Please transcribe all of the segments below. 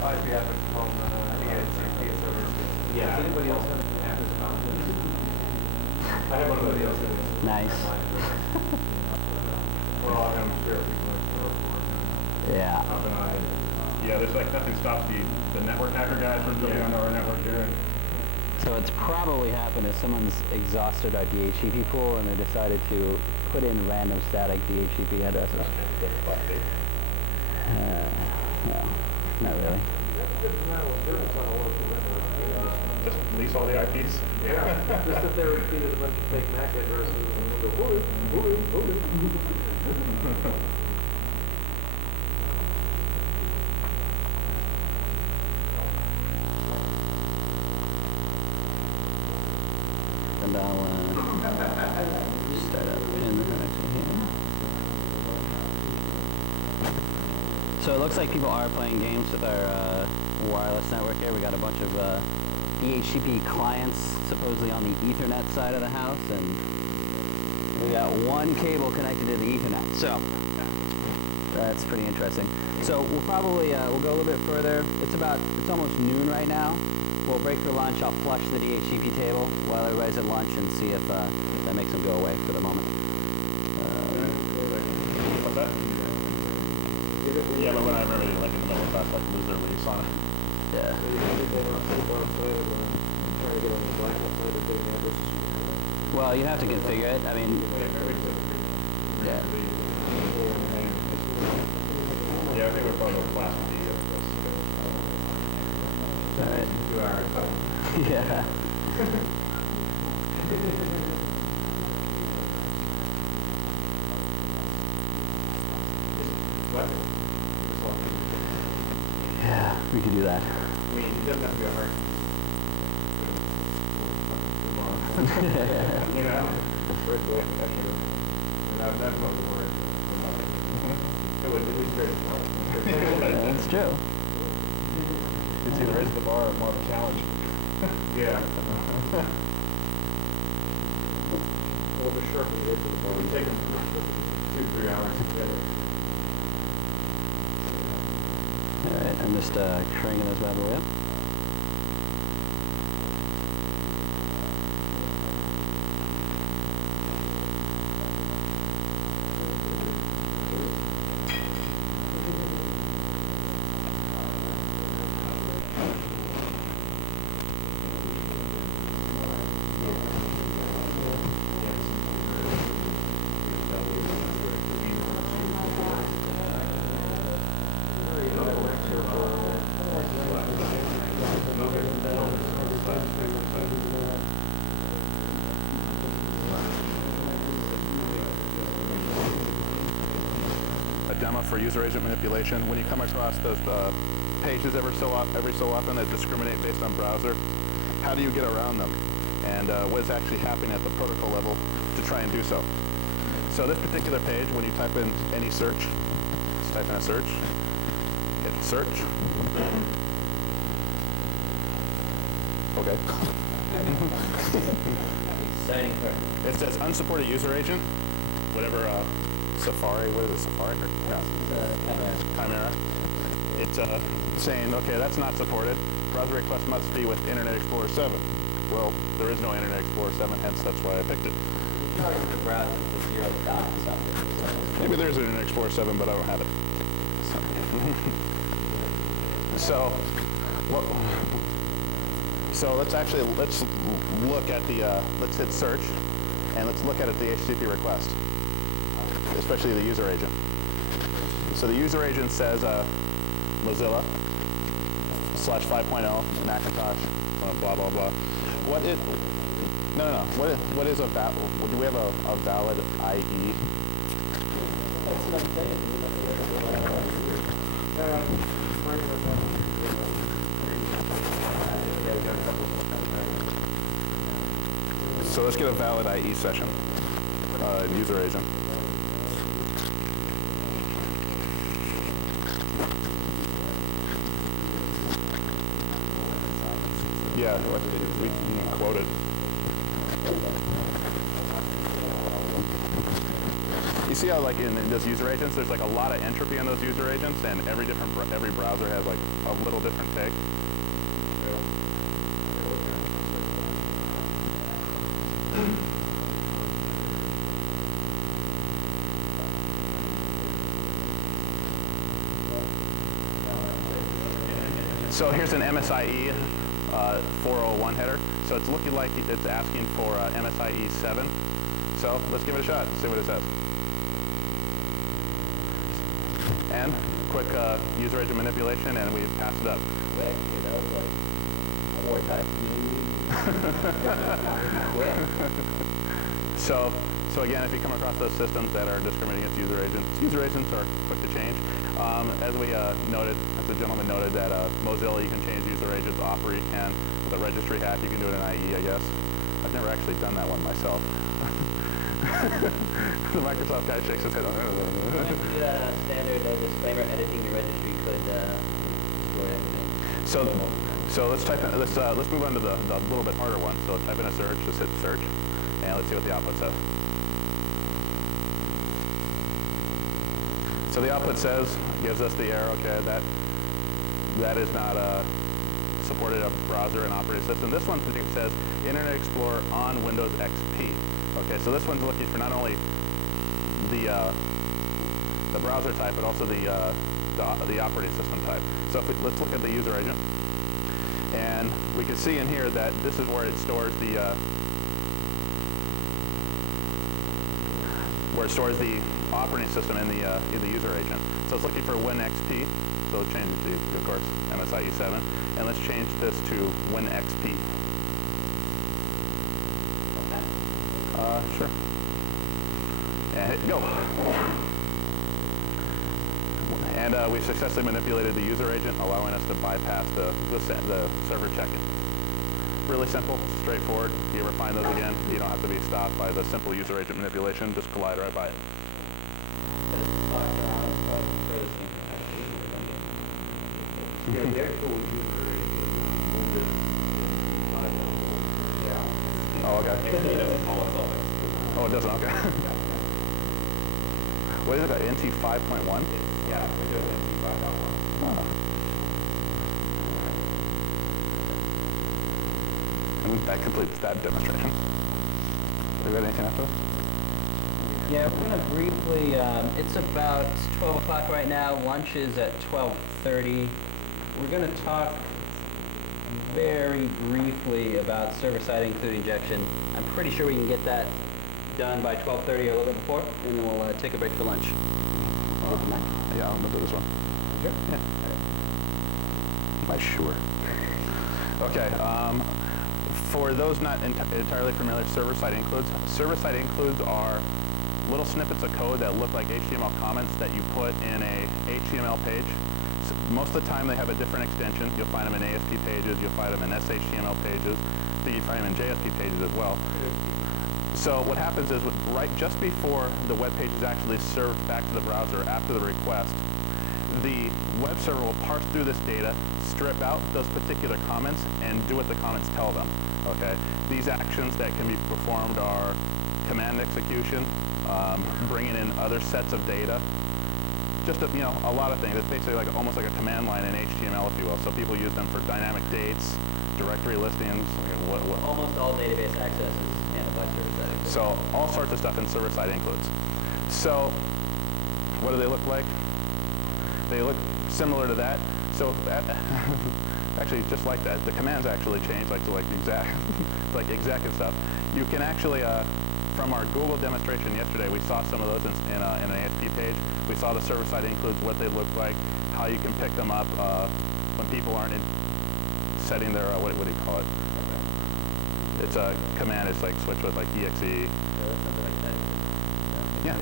IP address from DHCP servers. Yeah. Does anybody else have address about it? I have one of those. Nice. We're all going to share people Yeah. Yeah, there's like nothing stops the network hacker guys from jumping onto our network here. So what's probably happened is someone's exhausted our DHCP pool and they decided to put in random static DHCP addresses. No, not really. Just lease all the IPs? Yeah. Just that they were feeding a bunch of fake MAC addresses and go, And I want to start up in the connection here. So it looks like people are playing games with our wireless network here. We got a bunch of DHCP clients supposedly on the Ethernet side of the house, and we got one cable connected to the Ethernet. So that's pretty interesting. So we'll probably we'll go a little bit further. It's almost noon right now. We'll break for lunch. I'll flush the DHCP table while everybody's at lunch and see if that makes them go away for the moment. What's that? Yeah, but when I remember like in the middle of class, like lose their lease on it. Yeah. Well, you have to configure it. I mean, yeah. Yeah, I think we're probably going class B. All right. 2 hours. Yeah. Yeah, we could do that. I mean, it doesn't have to be a hard. You know? That's not the word. It would be straight. That's true. It's either raise the bar or more of a challenge. Yeah. Well, the sharp and the edge of the bar. We take them 2-3 hours together. Alright, I'm just cranking this bad boy up. A demo for user agent manipulation. When you come across those pages every so often that discriminate based on browser, how do you get around them? And what is actually happening at the protocol level to try and do so? So this particular page, when you type in any search, let's type in a search, hit search. Okay. Exciting part. It says unsupported user agent, whatever Safari, what is it, Safari? No. Chimera. It's saying, okay, that's not supported. Browser request must be with Internet Explorer 7. Well, there is no Internet Explorer 7, hence that's why I picked it. Maybe there's an Internet Explorer 7, but I don't have it. So let's look at the, let's hit search, and let's look at the HTTP request, especially the user agent. So the user agent says Mozilla /5.0 Macintosh blah blah blah. What is what is a do we have a valid IE? So let's get a valid IE session, user agent. Yeah, we can quote it. You see how like in those user agents, there's like a lot of entropy in those user agents, and every browser has like a little different take. So here's an MSIE 401 header. So it's looking like it's asking for MSIE 7. So let's give it a shot and see what it says. And quick user agent manipulation, and we pass it up. Quick, that was like 4 times. So again, if you come across those systems that are discriminating against user agents are quick to change. As we noted, as the gentleman noted, that Mozilla, you can change user agents. Opera, you can. With a registry hack, you can do it in IE, I guess. I've never actually done that one myself. The Microsoft guy shakes his head on it. When you do that standard disclaimer, editing your registry could destroy everything. So let's type in, let's move on to the little bit harder one. So type in a search, just hit search, and let's see what the output says. So the output gives us the error. Okay, that is not supported a browser and operating system. This one says Internet Explorer on Windows XP. Okay, so this one's looking for not only the browser type, but also the operating system type. So let's look at the user agent, and we can see in here that this is where it stores the operating system in the user agent. So it's looking for WinXP. So let's change it to, of course, MSIE 7, and let's change this to WinXP. Sure. And hit go. And we successfully manipulated the user agent, allowing us to bypass the server check-in. Really simple, straightforward. If you ever find those again, you don't have to be stopped by the simple user agent manipulation. Just glide right by it. Yeah, the actual user agent moved it inside now. Yeah. Oh, okay. It doesn't call itself. Oh, it doesn't? Okay. What is it, NT 5.1? Yeah, Windows NT 5.1. Oh. And that completes that demonstration. We got anything after this? Yeah, we're going to briefly, it's about 12 o'clock right now. Lunch is at 12:30. We're going to talk very briefly about server-side include injection. I'm pretty sure we can get that done by 12:30 or a little bit before, and then we'll take a break for lunch. Yeah, I'll do this one. Sure. Yeah. Sure. Okay. For those not entirely familiar, server-side includes. Server-side includes are little snippets of code that look like HTML comments that you put in a HTML page. So most of the time they have a different extension. You'll find them in ASP pages, you'll find them in SHTML pages, I think you find them in JSP pages as well. So what happens is, right just before the web page is actually served back to the browser after the request, the web server will parse through this data, strip out those particular comments, and do what the comments tell them. Okay? These actions that can be performed are command execution, bringing in other sets of data, just a lot of things. It's basically like almost like a command line in HTML, if you will. So people use them for dynamic dates, directory listings. Almost all database access is handled by server-side include. So all sorts of stuff in server-side includes. So what do they look like? They look similar to that. So actually, just like that, the commands actually change, like exact, like exec and stuff. You can actually, from our Google demonstration yesterday, we saw some of those in an ASP page. We saw the server-side includes, what they look like, how you can pick them up when people aren't setting their, what do you call it? It's a command, it's like switch with like exe. Something like that. Yeah.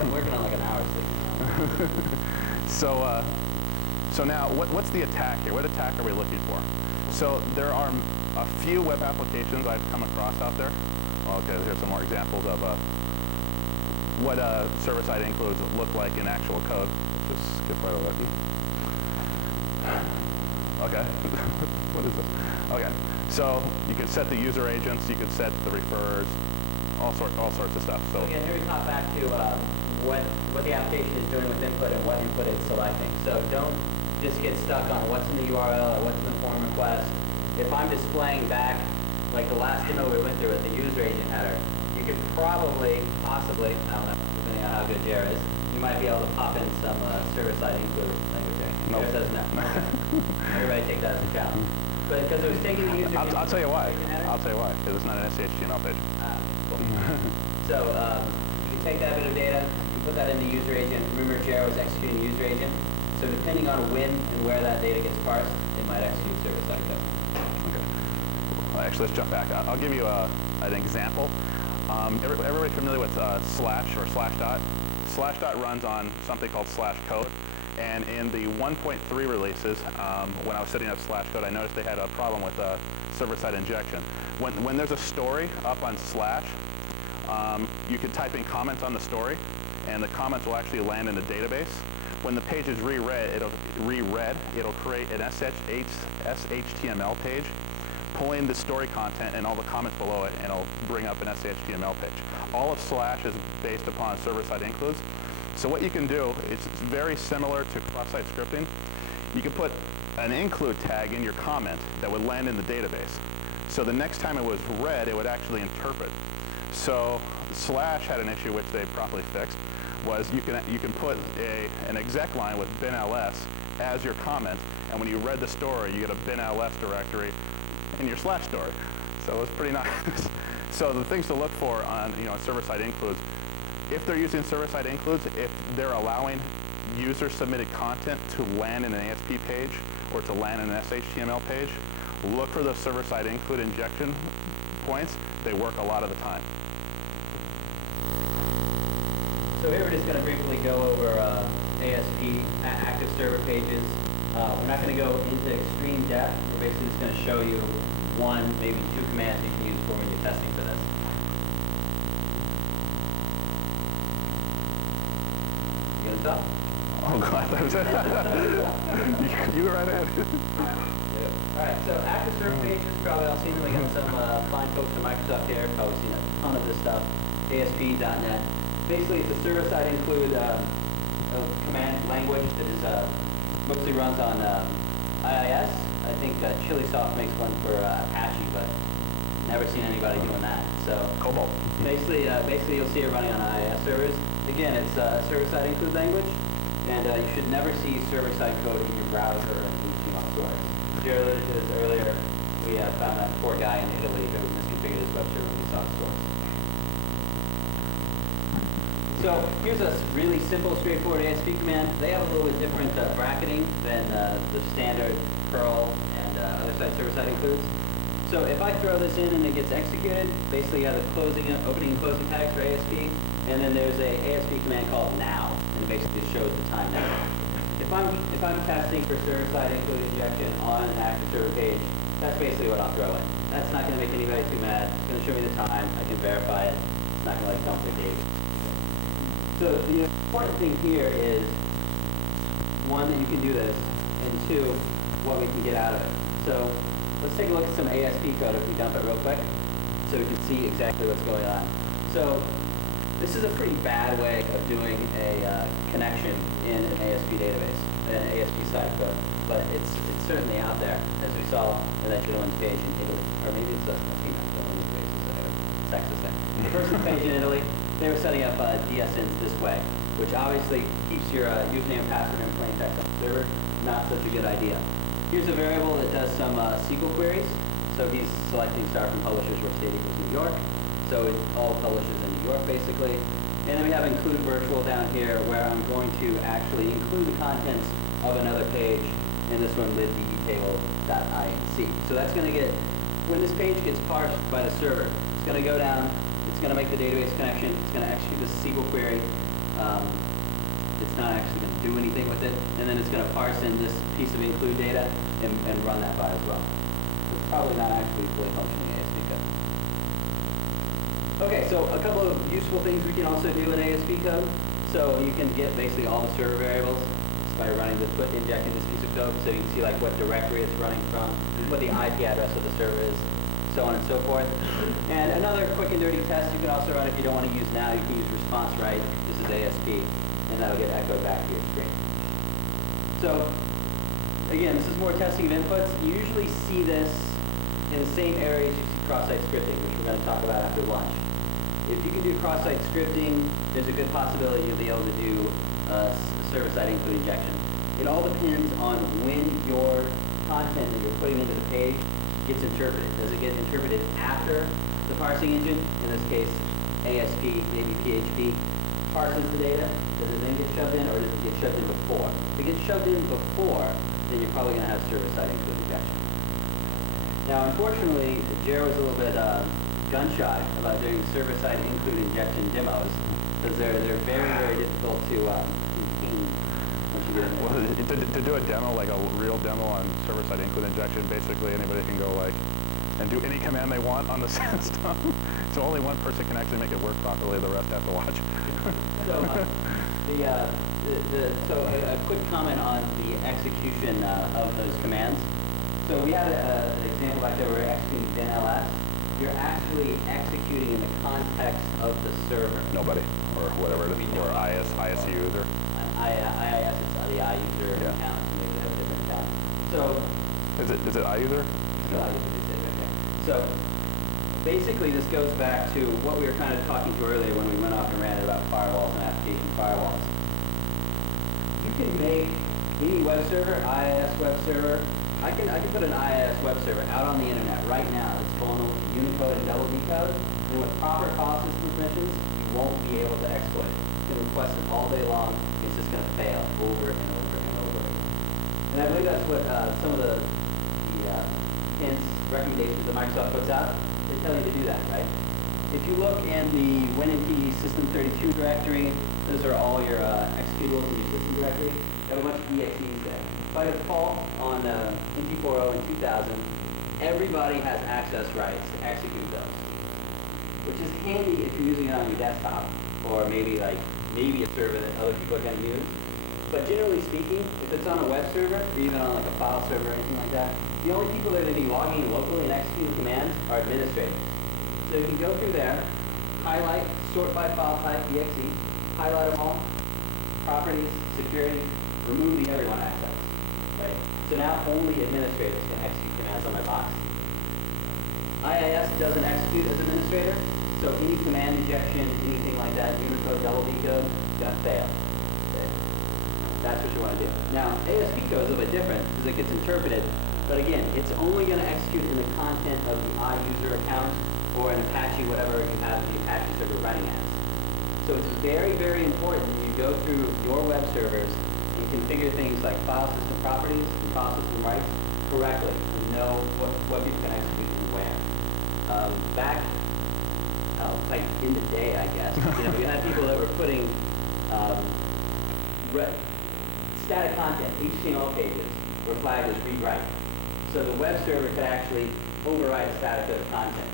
I'm working on like an hour So, so now, what's the attack here? What attack are we looking for? So there are a few web applications I've come across out there. Well, okay, here's some more examples of what server-side includes look like in actual code. Let's just skip right over that. Okay. What is this? Okay. So you can set the user agents, you can set the referrers, all sorts of stuff. So again, here we pop back to what the application is doing with input and what input it's selecting. So don't just get stuck on what's in the URL or what's in the form request. If I'm displaying back, like the last demo we went through with the user agent header, you could probably, possibly, I don't know, depending on how good Jer is, you might be able to pop in some server-side include language there. Nope. Jer says no. Everybody take that as a challenge. But because it was taking the user agent I'll tell you why. header, I'll tell you why. Because it's not an SHTML page. cool. So you take that bit of data, you put that in the user agent. Remember, Jer was executing the user agent. So depending on when and where that data gets parsed, it might execute server-side code. Okay. Well, actually, let's jump back. I'll give you an example. Everybody familiar with slash or slash dot? Slash dot runs on something called slash code. And in the 1.3 releases, when I was setting up slash code, I noticed they had a problem with server-side injection. When there's a story up on slash, you can type in comments on the story, and the comments will actually land in the database. When the page is reread, it'll create an SHTML page, pulling the story content and all the comments below it, and it'll bring up an SHTML page. All of slash is based upon server-side includes. So what you can do is very similar to cross-site scripting. You can put an include tag in your comment that would land in the database. So the next time it was read, it would actually interpret. So slash had an issue which they properly fixed, was you can put an exec line with bin ls as your comment, and when you read the story, you get a bin ls directory in your slash story. So it was pretty nice. So the things to look for on server-side includes, if they're using server-side includes, if they're allowing user-submitted content to land in an ASP page or to land in an SHTML page, look for those server-side include injection points. They work a lot of the time. So here we're just going to briefly go over ASP, active server pages. We're not going to go into extreme depth. We're basically just going to show you one, maybe two commands you can use for when you're testing for this. You going to stop? Oh, God. You go right ahead. All right, so active server pages, probably all seen them. We got some fine folks from Microsoft here, probably seen a ton of this stuff. ASP.NET. Basically, it's a server-side include command language that is mostly runs on IIS. I think Chilisoft makes one for Apache, but never seen anybody doing that. So Cobalt. basically you'll see it running on IIS servers. Again, it's server-side include language, and you should never see server-side code in your browser or in HTML stores. Jared alluded to this earlier. We found that poor guy in Italy who misconfigured his web server when we saw the stores. So here's a really simple, straightforward ASP command. They have a little bit different bracketing than the standard Perl and other server-side includes. So if I throw this in and it gets executed, basically you have the opening and closing tags for ASP, and then there's a ASP command called now, and it basically shows the time now. If I'm testing for server-side include injection on an active server page, that's basically what I'll throw in. That's not going to make anybody too mad. It's going to show me the time. I can verify it. It's not going to dump the data. So the important thing here is, one, that you can do this, and two, what we can get out of it. So let's take a look at some ASP code if we dump it real quick, so we can see exactly what's going on. So this is a pretty bad way of doing a connection in an ASP database, an ASP side code, but it's certainly out there, as we saw in that gentleman's page in Italy, or maybe it's a female gentleman's page, it's sexist thing. The person's page in Italy, they were setting up DSNs this way, which obviously keeps your username and password in plain text on the server. Not such a good idea. Here's a variable that does some SQL queries. So he's selecting star from publishers where state equals New York. So it's all publishers in New York, basically. And then we have include virtual down here, where I'm going to actually include the contents of another page. And this one, libdbtable.inc. So that's going to get, when this page gets parsed by the server, it's going to go down. It's going to make the database connection. It's going to execute this SQL query. It's not actually going to do anything with it. And then it's going to parse in this piece of include data and run that by as well. It's probably not actually fully functioning ASP code. Okay, so a couple of useful things we can also do in ASP code. So you can get basically all the server variables just by running this, injecting this piece of code. So you can see like what directory it's running from, what the IP address of the server is. so on and so forth. And another quick and dirty test you can also run if you don't want to use now, you can use response write. This is ASP, and that'll get echoed back to your screen. So, again, this is more testing of inputs. You usually see this in the same areas you see cross-site scripting, which we're going to talk about after lunch. If you can do cross-site scripting, there's a good possibility you'll be able to do server-side include injection. It all depends on when your content that you're putting into the page gets interpreted. Does it get interpreted after the parsing engine? In this case, ASP, maybe PHP, parses the data. Does it then get shoved in, or does it get shoved in before? If it gets shoved in before, then you're probably going to have server-side include injection. Now, unfortunately, Jer was a little bit gun-shy about doing server-side include injection demos, because they're very, very difficult to contain once you get in there. Well, to do a demo, like a real demo on server-side include injection, basically anybody can go like and do any command they want on the system. So only one person can actually make it work properly. The rest have to watch. So a quick comment on the execution of those commands. So we had an example back there where we're executing dinls. You're actually executing in the context of the server. Nobody, or whatever it is, or IS user. IIS is the iUser account. Maybe they have a different account. So is it iUser? No. So basically, this goes back to what we were kind of talking to earlier when we went off and ran about firewalls and application firewalls. You can make any web server, IIS web server. I can put an IIS web server out on the internet right now that's vulnerable to Unicode and double decode, and with proper file system permissions, you won't be able to exploit it. You can request it all day long, it's just going to fail over and over and over again. And I believe that's what some of the hints, recommendations that Microsoft puts out, they tell you to do that, right? If you look in the WinNT System32 directory, those are all your executables in your system directory. You have a bunch of EXEs there. By default, on NT40 and 2000, everybody has access rights to execute those, which is handy if you're using it on your desktop, or maybe a server that other people are going to use. But generally speaking, if it's on a web server, or even on like a file server or anything like that, the only people that are going to be logging in locally and executing commands are administrators. So you can go through there, highlight, sort by file type, exe, highlight them all, properties, security, remove the everyone access. Right? So now only administrators can execute commands on my box. IIS doesn't execute as administrator, so any command injection, anything like that, Unicode, double decode, is going to fail. Okay? That's what you want to do. Now, ASP code is a little bit different because it gets interpreted, but again, it's only going to execute in the content of the iUser account or an Apache, whatever you have the Apache server running as. So it's very, very important that you go through your web servers and configure things like file system properties and file system rights correctly to know what people can execute and where. Back, like in the day, I guess, we had people that were putting static content, HTML pages, were flagged as read-write. So the web server could actually overwrite a static bit of content.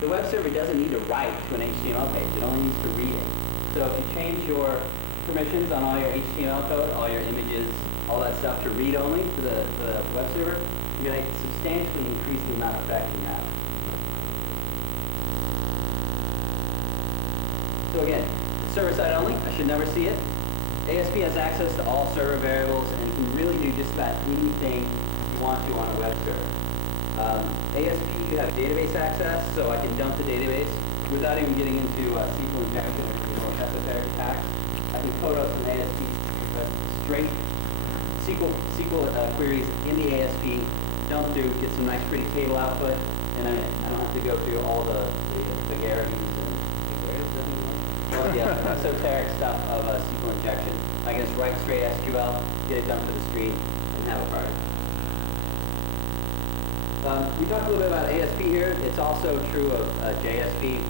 The web server doesn't need to write to an HTML page, it only needs to read it. So if you change your permissions on all your HTML code, all your images, all that stuff to read only to the web server, you're going to substantially increase the amount of effect you have. So again, server-side only, I should never see it. ASP has access to all server variables and can really do just about anything you want to on a web server. ASP, you have database access, so I can dump the database without even getting into SQL injection or esoteric attacks. I can code up some ASP straight SQL queries in the ASP, dump through, get some nice pretty table output, and I don't have to go through all the vagaries and all the esoteric stuff of SQL injection. I can just write straight SQL, get it dumped to the screen, and have a party. We talked a little bit about ASP here. It's also true of JSP.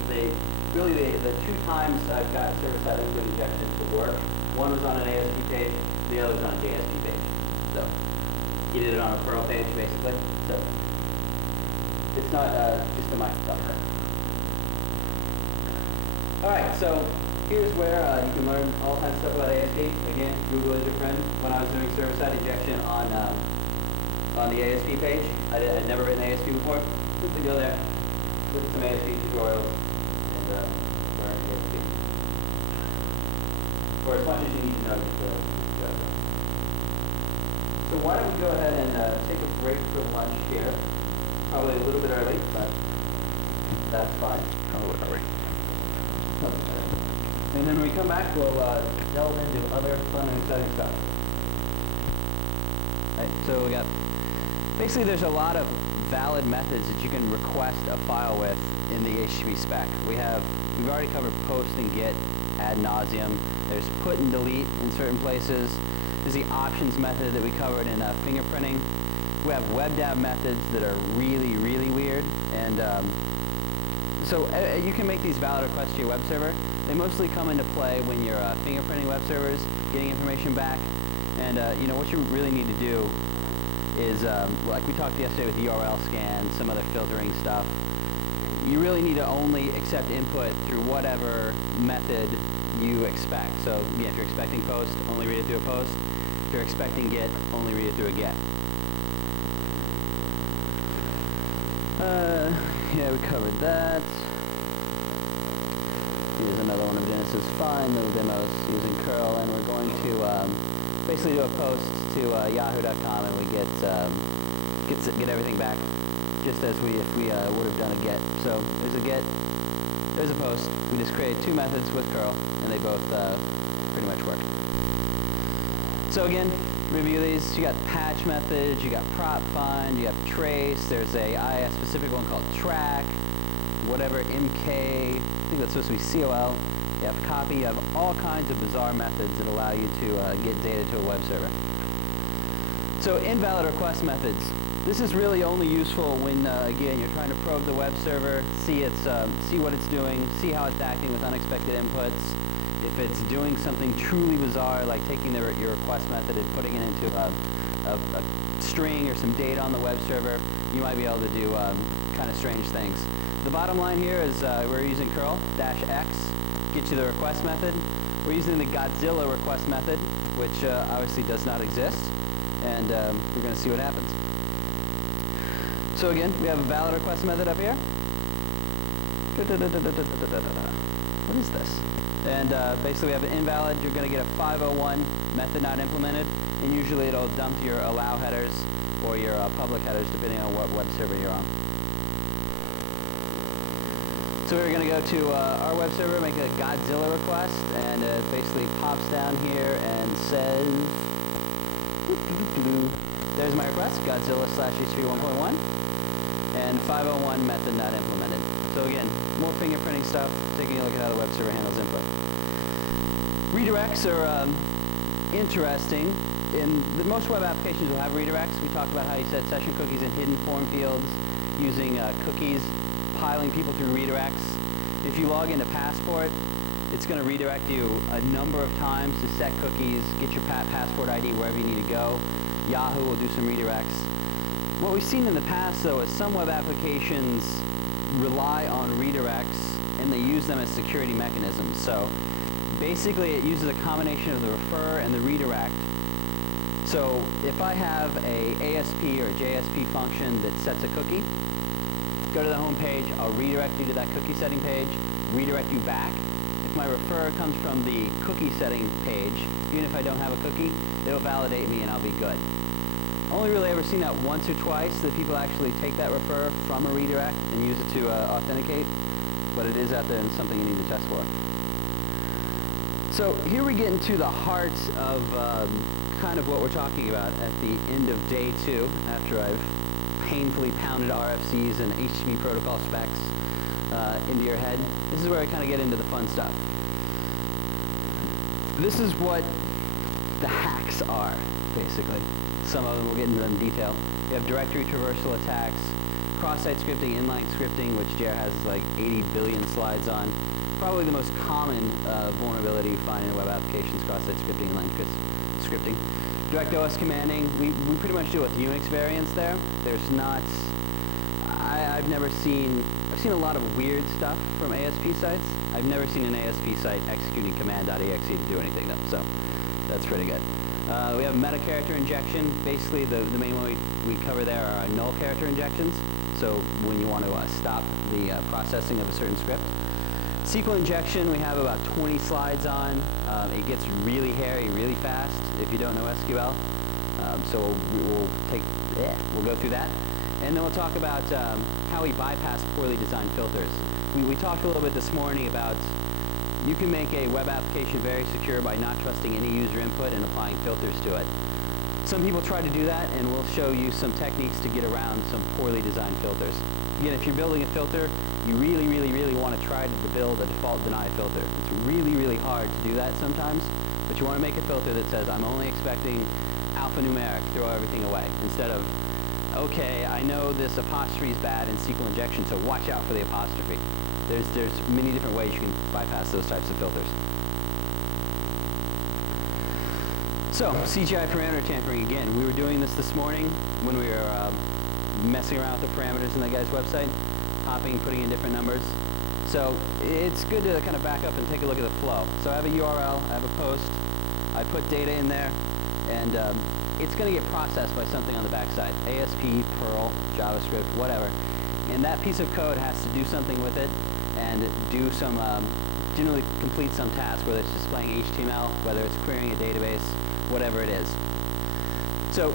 Really, the two times I've got server-side include injection to work, one was on an ASP page, the other was on a JSP page. So he did it on a Perl page, basically. So it's not just a Microsoft thing. All right, so here's where you can learn all kinds of stuff about ASP. Again, Google is your friend. When I was doing server-side injection on the ASP page, I'd never written ASP before. Simply go there, This is some ASP tutorials and learn ASP. Or as much as you need to know just to go. So why don't we go ahead and take a break for lunch here. Probably a little bit early, but that's fine. Oh, where are we? And then when we come back, we'll delve into other fun and exciting stuff. Right, so we got, basically there's a lot of valid methods that you can request a file with in the HTTP spec. We've already covered post and get ad nauseum. There's put and delete in certain places. There's the options method that we covered in fingerprinting. We have WebDAV methods that are really, really weird. And so you can make these valid requests to your web server. They mostly come into play when you're fingerprinting web servers, getting information back. And you know, what you really need to do is, like we talked yesterday with URL scan, some other filtering stuff, you really need to only accept input through whatever method you expect. So yeah, if you're expecting post, only read it through a post. If you're expecting get, only read it through a get. Yeah, we covered that. Here's another one of Genesis Find, little demos using curl, and we're going to basically do a post to yahoo.com, and we get everything back just as if we would have done a get. So there's a get, there's a post. We just created two methods with curl, and they both pretty much work. So again, review these. You got patch methods, you got prop find, you have trace. There's a IIS specific one called track, whatever MK. I think that's supposed to be COL. You have copy. You have all kinds of bizarre methods that allow you to get data to a web server. So invalid request methods. This is really only useful when, again, you're trying to probe the web server, see what it's doing, see how it's acting with unexpected inputs. If it's doing something truly bizarre, like taking your request method and putting it into a string or some data on the web server, you might be able to do kind of strange things. The bottom line here is we're using curl -x, get you the request method. We're using the Godzilla request method, which obviously does not exist, and we're going to see what happens. So again, we have a valid request method up here. What is this? And basically we have an invalid. You're going to get a 501 method not implemented, and usually it'll dump your allow headers or your public headers depending on what web server you're on. So we're going to go to our web server, make a Godzilla request, and it basically pops down here and says, there's my request, Godzilla /HTTP 1.1, and 501 method not implemented. So again, more fingerprinting stuff, taking a look at how the web server handles input. Redirects are interesting. Most web applications will have redirects. We talked about how you set session cookies in hidden form fields, using cookies, piling people through redirects. If you log into Passport, it's going to redirect you a number of times to set cookies, get your Passport ID wherever you need to go. Yahoo will do some redirects. What we've seen in the past, though, is some web applications rely on redirects, and they use them as security mechanisms. So basically, it uses a combination of the refer and the redirect. So if I have a ASP or a JSP function that sets a cookie, go to the home page, I'll redirect you to that cookie setting page, redirect you back. If my refer comes from the cookie setting page, even if I don't have a cookie, it'll validate me and I'll be good. Only really ever seen that once or twice, that people actually take that refer from a redirect and use it to authenticate, but it is out there and something you need to test for. So here we get into the heart of kind of what we're talking about at the end of day 2, after I've painfully pounded RFCs and HTTP protocol specs into your head. This is where I kind of get into the fun stuff. This is what the hacks are, basically. Some of them, we'll get into them in detail. You have directory traversal attacks, cross-site scripting, inline scripting, which JR has like 80 billion slides on. Probably the most common vulnerability you find in web applications, cross-site scripting, inline scripting. DirectOS commanding, we pretty much deal with Unix variants there. There's not, I've seen a lot of weird stuff from ASP sites. I've never seen an ASP site executing command.exe to do anything though, so that's pretty good. We have meta character injection. Basically, the main one we cover there are null character injections. so when you want to stop the processing of a certain script. SQL injection, we have about 20 slides on. It gets really hairy really fast if you don't know SQL. So we'll go through that. And then we'll talk about how we bypass poorly designed filters. We talked a little bit this morning about you can make a web application very secure by not trusting any user input and applying filters to it. Some people try to do that, and we'll show you some techniques to get around some poorly designed filters. Again, if you're building a filter, you really, really, really want to try to build a default deny filter. It's really, really hard to do that sometimes, but you want to make a filter that says, I'm only expecting alphanumeric, throw everything away, instead of, okay, I know this apostrophe is bad in SQL injection, so watch out for the apostrophe. There's many different ways you can bypass those types of filters. So, CGI parameter tampering again. We were doing this morning when we were messing around with the parameters in that guy's website, hopping, putting in different numbers. So it's good to kind of back up and take a look at the flow. So I have a URL, I have a post, I put data in there, and it's going to get processed by something on the backside. ASP, Perl, JavaScript, whatever. And that piece of code has to do something with it and do some, generally complete some task, whether it's displaying HTML, whether it's querying a database, whatever it is. So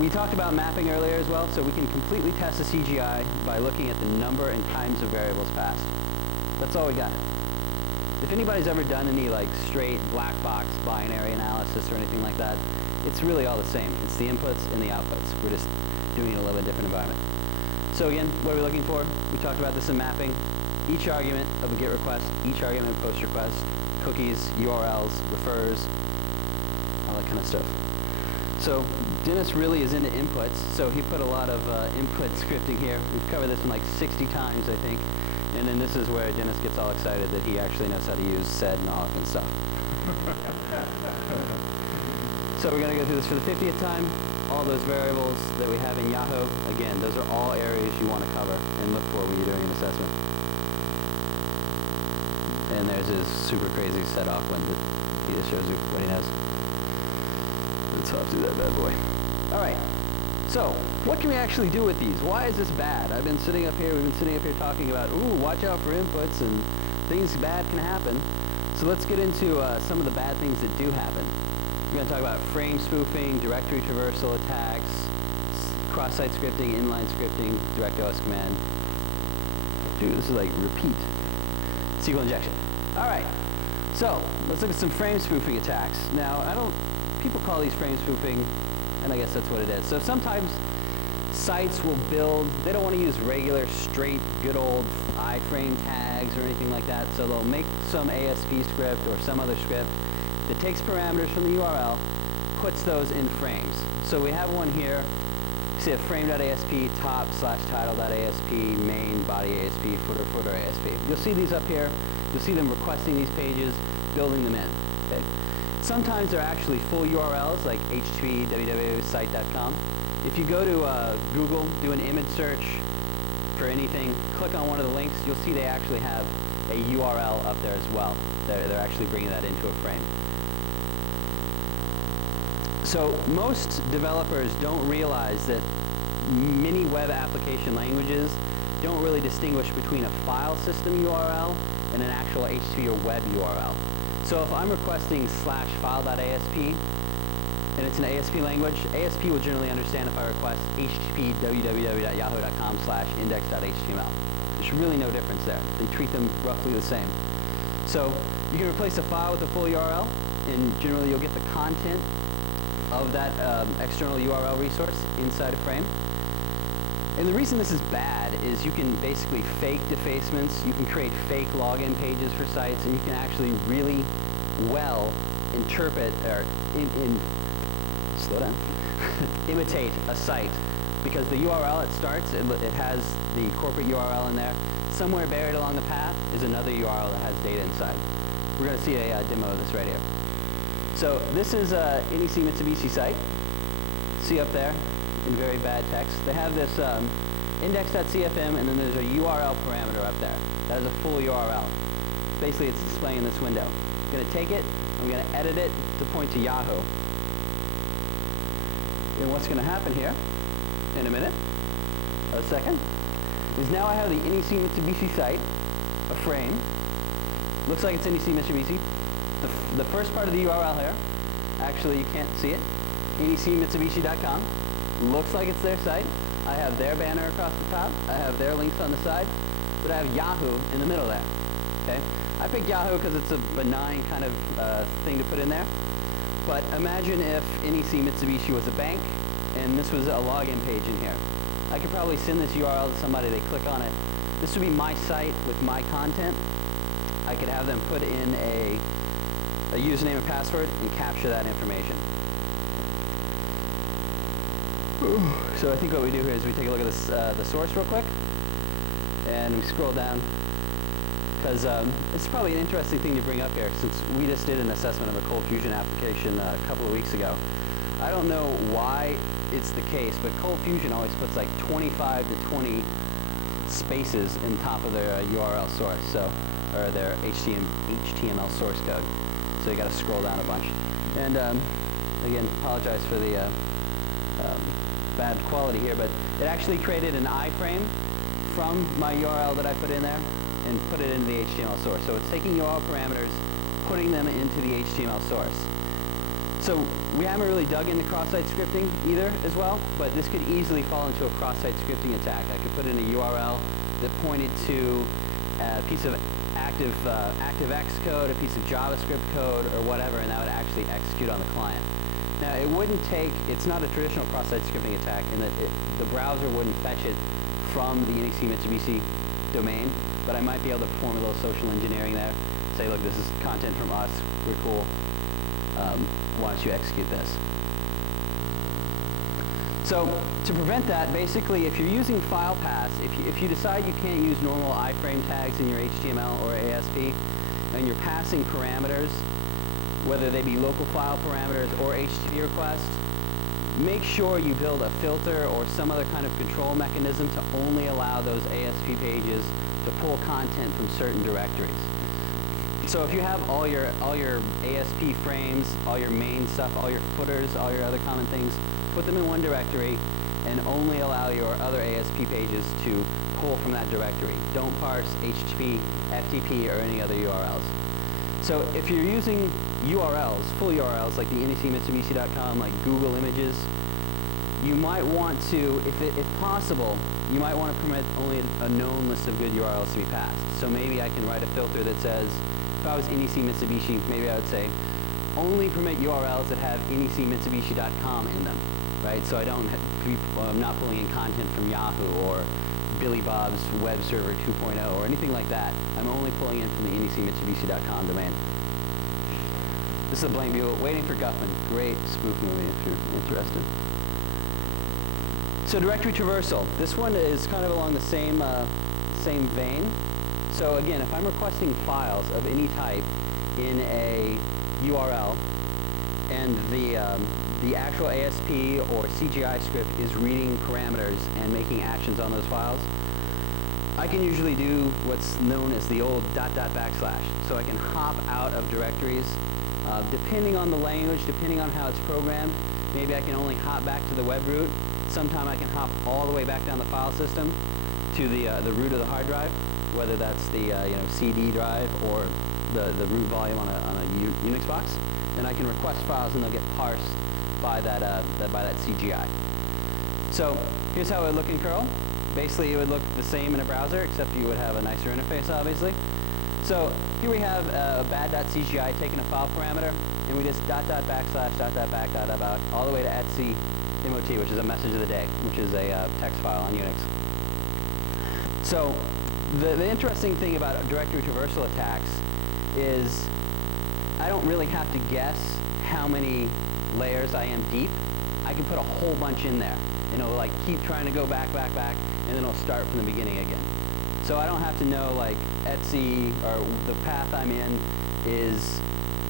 we talked about mapping earlier as well, so we can completely test the CGI by looking at the number and times of variables passed. That's all we got. If anybody's ever done any like straight black box binary analysis or anything like that, it's really all the same. It's the inputs and the outputs. We're just doing it in a little bit different environment. So again, what are we looking for? We talked about this in mapping. Each argument of a GET request, each argument of a POST request, cookies, URLs, refers, all that kind of stuff. So Dennis really is into inputs, so he put a lot of input scripting here. We've covered this one like 60 times, I think. And then this is where Dennis gets all excited that he actually knows how to use sed and awk and stuff. So we're going to go through this for the 50th time. All those variables that we have in Yahoo, again, those are all areas you want to cover and look for when you're doing an assessment. And there's his super crazy set off when he just shows you what he knows. Let's hop through that bad boy. All right. So, what can we actually do with these? Why is this bad? We've been sitting up here talking about, ooh, watch out for inputs and things bad can happen. So let's get into some of the bad things that do happen. We're going to talk about frame spoofing, directory traversal attacks, cross-site scripting, inline scripting, DirectOS command. Dude, this is like repeat. SQL injection. All right. So, let's look at some frame spoofing attacks. Now, people call these frame spoofing, and I guess that's what it is. So sometimes sites will build, they don't want to use regular, straight, good old iframe tags or anything like that, so they'll make some ASP script or some other script that takes parameters from the URL, puts those in frames. So we have one here. You see a frame.asp, top/title.asp, main, body ASP, footer ASP. You'll see these up here. You'll see them requesting these pages, building them in. Okay? Sometimes they're actually full URLs like http www.site.com. If you go to Google, do an image search for anything, click on one of the links, you'll see they actually have a URL up there as well. They're actually bringing that into a frame. So most developers don't realize that many web application languages don't really distinguish between a file system URL and an actual HTTP or web URL. So if I'm requesting /file.asp, and it's an ASP language, ASP will generally understand if I request http www.yahoo.com/index.html. There's really no difference there. They treat them roughly the same. So you can replace a file with a full URL, and generally you'll get the content of that external URL resource inside a frame. And the reason this is bad is you can basically fake defacements, you can create fake login pages for sites, and you can actually really well interpret or slow down, imitate a site, because the URL it starts, it has the corporate URL in there. Somewhere buried along the path is another URL that has data inside. We're going to see a demo of this right here. So this is NEC Mitsubishi site. See up there in very bad text. They have this index.cfm, and then there's a URL parameter up there. That is a full URL. Basically, it's displaying in this window. I'm going to take it, I'm going to edit it to point to Yahoo. And what's going to happen here in a minute, a second, is now I have the NEC Mitsubishi site, a frame. Looks like it's NEC Mitsubishi. The first part of the URL here, actually you can't see it, necmitsubishi.com. Looks like it's their site. I have their banner across the top. I have their links on the side. But I have Yahoo in the middle there. Okay? I picked Yahoo because it's a benign kind of thing to put in there. But imagine if NEC Mitsubishi was a bank and this was a login page in here. I could probably send this URL to somebody, they click on it. This would be my site with my content. I could have them put in a username and password and capture that information. So I think what we do here is we take a look at this, the source real quick, and we scroll down, because it's probably an interesting thing to bring up here, since we just did an assessment of a Cold Fusion application a couple of weeks ago. I don't know why it's the case, but Cold Fusion always puts like 25 to 20 spaces in top of their URL source, so, or their HTML source code. So you got to scroll down a bunch. And again, apologize for the bad quality here, but it actually created an iframe from my URL that I put in there and put it into the HTML source. So it's taking URL parameters, putting them into the HTML source. So we haven't really dug into cross-site scripting either as well, but this could easily fall into a cross-site scripting attack. I could put in a URL that pointed to a piece of ActiveX code, a piece of JavaScript code, or whatever, and that would actually execute on the client. Now, it wouldn't take, it's not a traditional cross-site scripting attack in that the browser wouldn't fetch it from the NEC Mitsubishi domain, but I might be able to perform a little social engineering there. Say, look, this is content from us, we're cool, why don't you execute this? So, to prevent that, basically, if you're using file paths, if you decide you can't use normal iframe tags in your HTML or ASP, and you're passing parameters, whether they be local file parameters or HTTP requests, make sure you build a filter or some other kind of control mechanism to only allow those ASP pages to pull content from certain directories. So if you have all your ASP frames, all your main stuff, all your footers, all your other common things, put them in one directory and only allow your other ASP pages to pull from that directory. Don't parse HTTP, FTP, or any other URLs. So if you're using URLs, full URLs, like the necmitsubishi.com, like Google Images, you might want to, if possible, you might want to permit only a known list of good URLs to be passed. So maybe I can write a filter that says, if I was NEC Mitsubishi, maybe I would say, only permit URLs that have necmitsubishi.com in them, right? So I'm not pulling in content from Yahoo or Billy Bob's Web Server 2.0 or anything like that. I'm only pulling in from the necmitsubishi.com domain. This is a blank view, Waiting for Guffman. Great spoof movie if you're interested. So directory traversal. This one is kind of along the same vein. So again, if I'm requesting files of any type in a URL, and the actual ASP or CGI script is reading parameters and making actions on those files, I can usually do what's known as the old .. So I can hop out of directories. Depending on the language, depending on how it's programmed, maybe I can only hop back to the web root. Sometime I can hop all the way back down the file system to the root of the hard drive, whether that's the CD drive or the root volume on a Unix box. And I can request files and they'll get parsed by that CGI. So here's how it would look in curl. Basically it would look the same in a browser, except you would have a nicer interface, obviously. So here we have a bad.cgi taking a file parameter, and we just .. all the way to etc mot, which is a message of the day, which is a text file on Unix. So the interesting thing about directory traversal attacks is I don't really have to guess how many layers I am deep. I can put a whole bunch in there. And it'll like keep trying to go back, and then it'll start from the beginning again. So I don't have to know like etc or the path I'm in is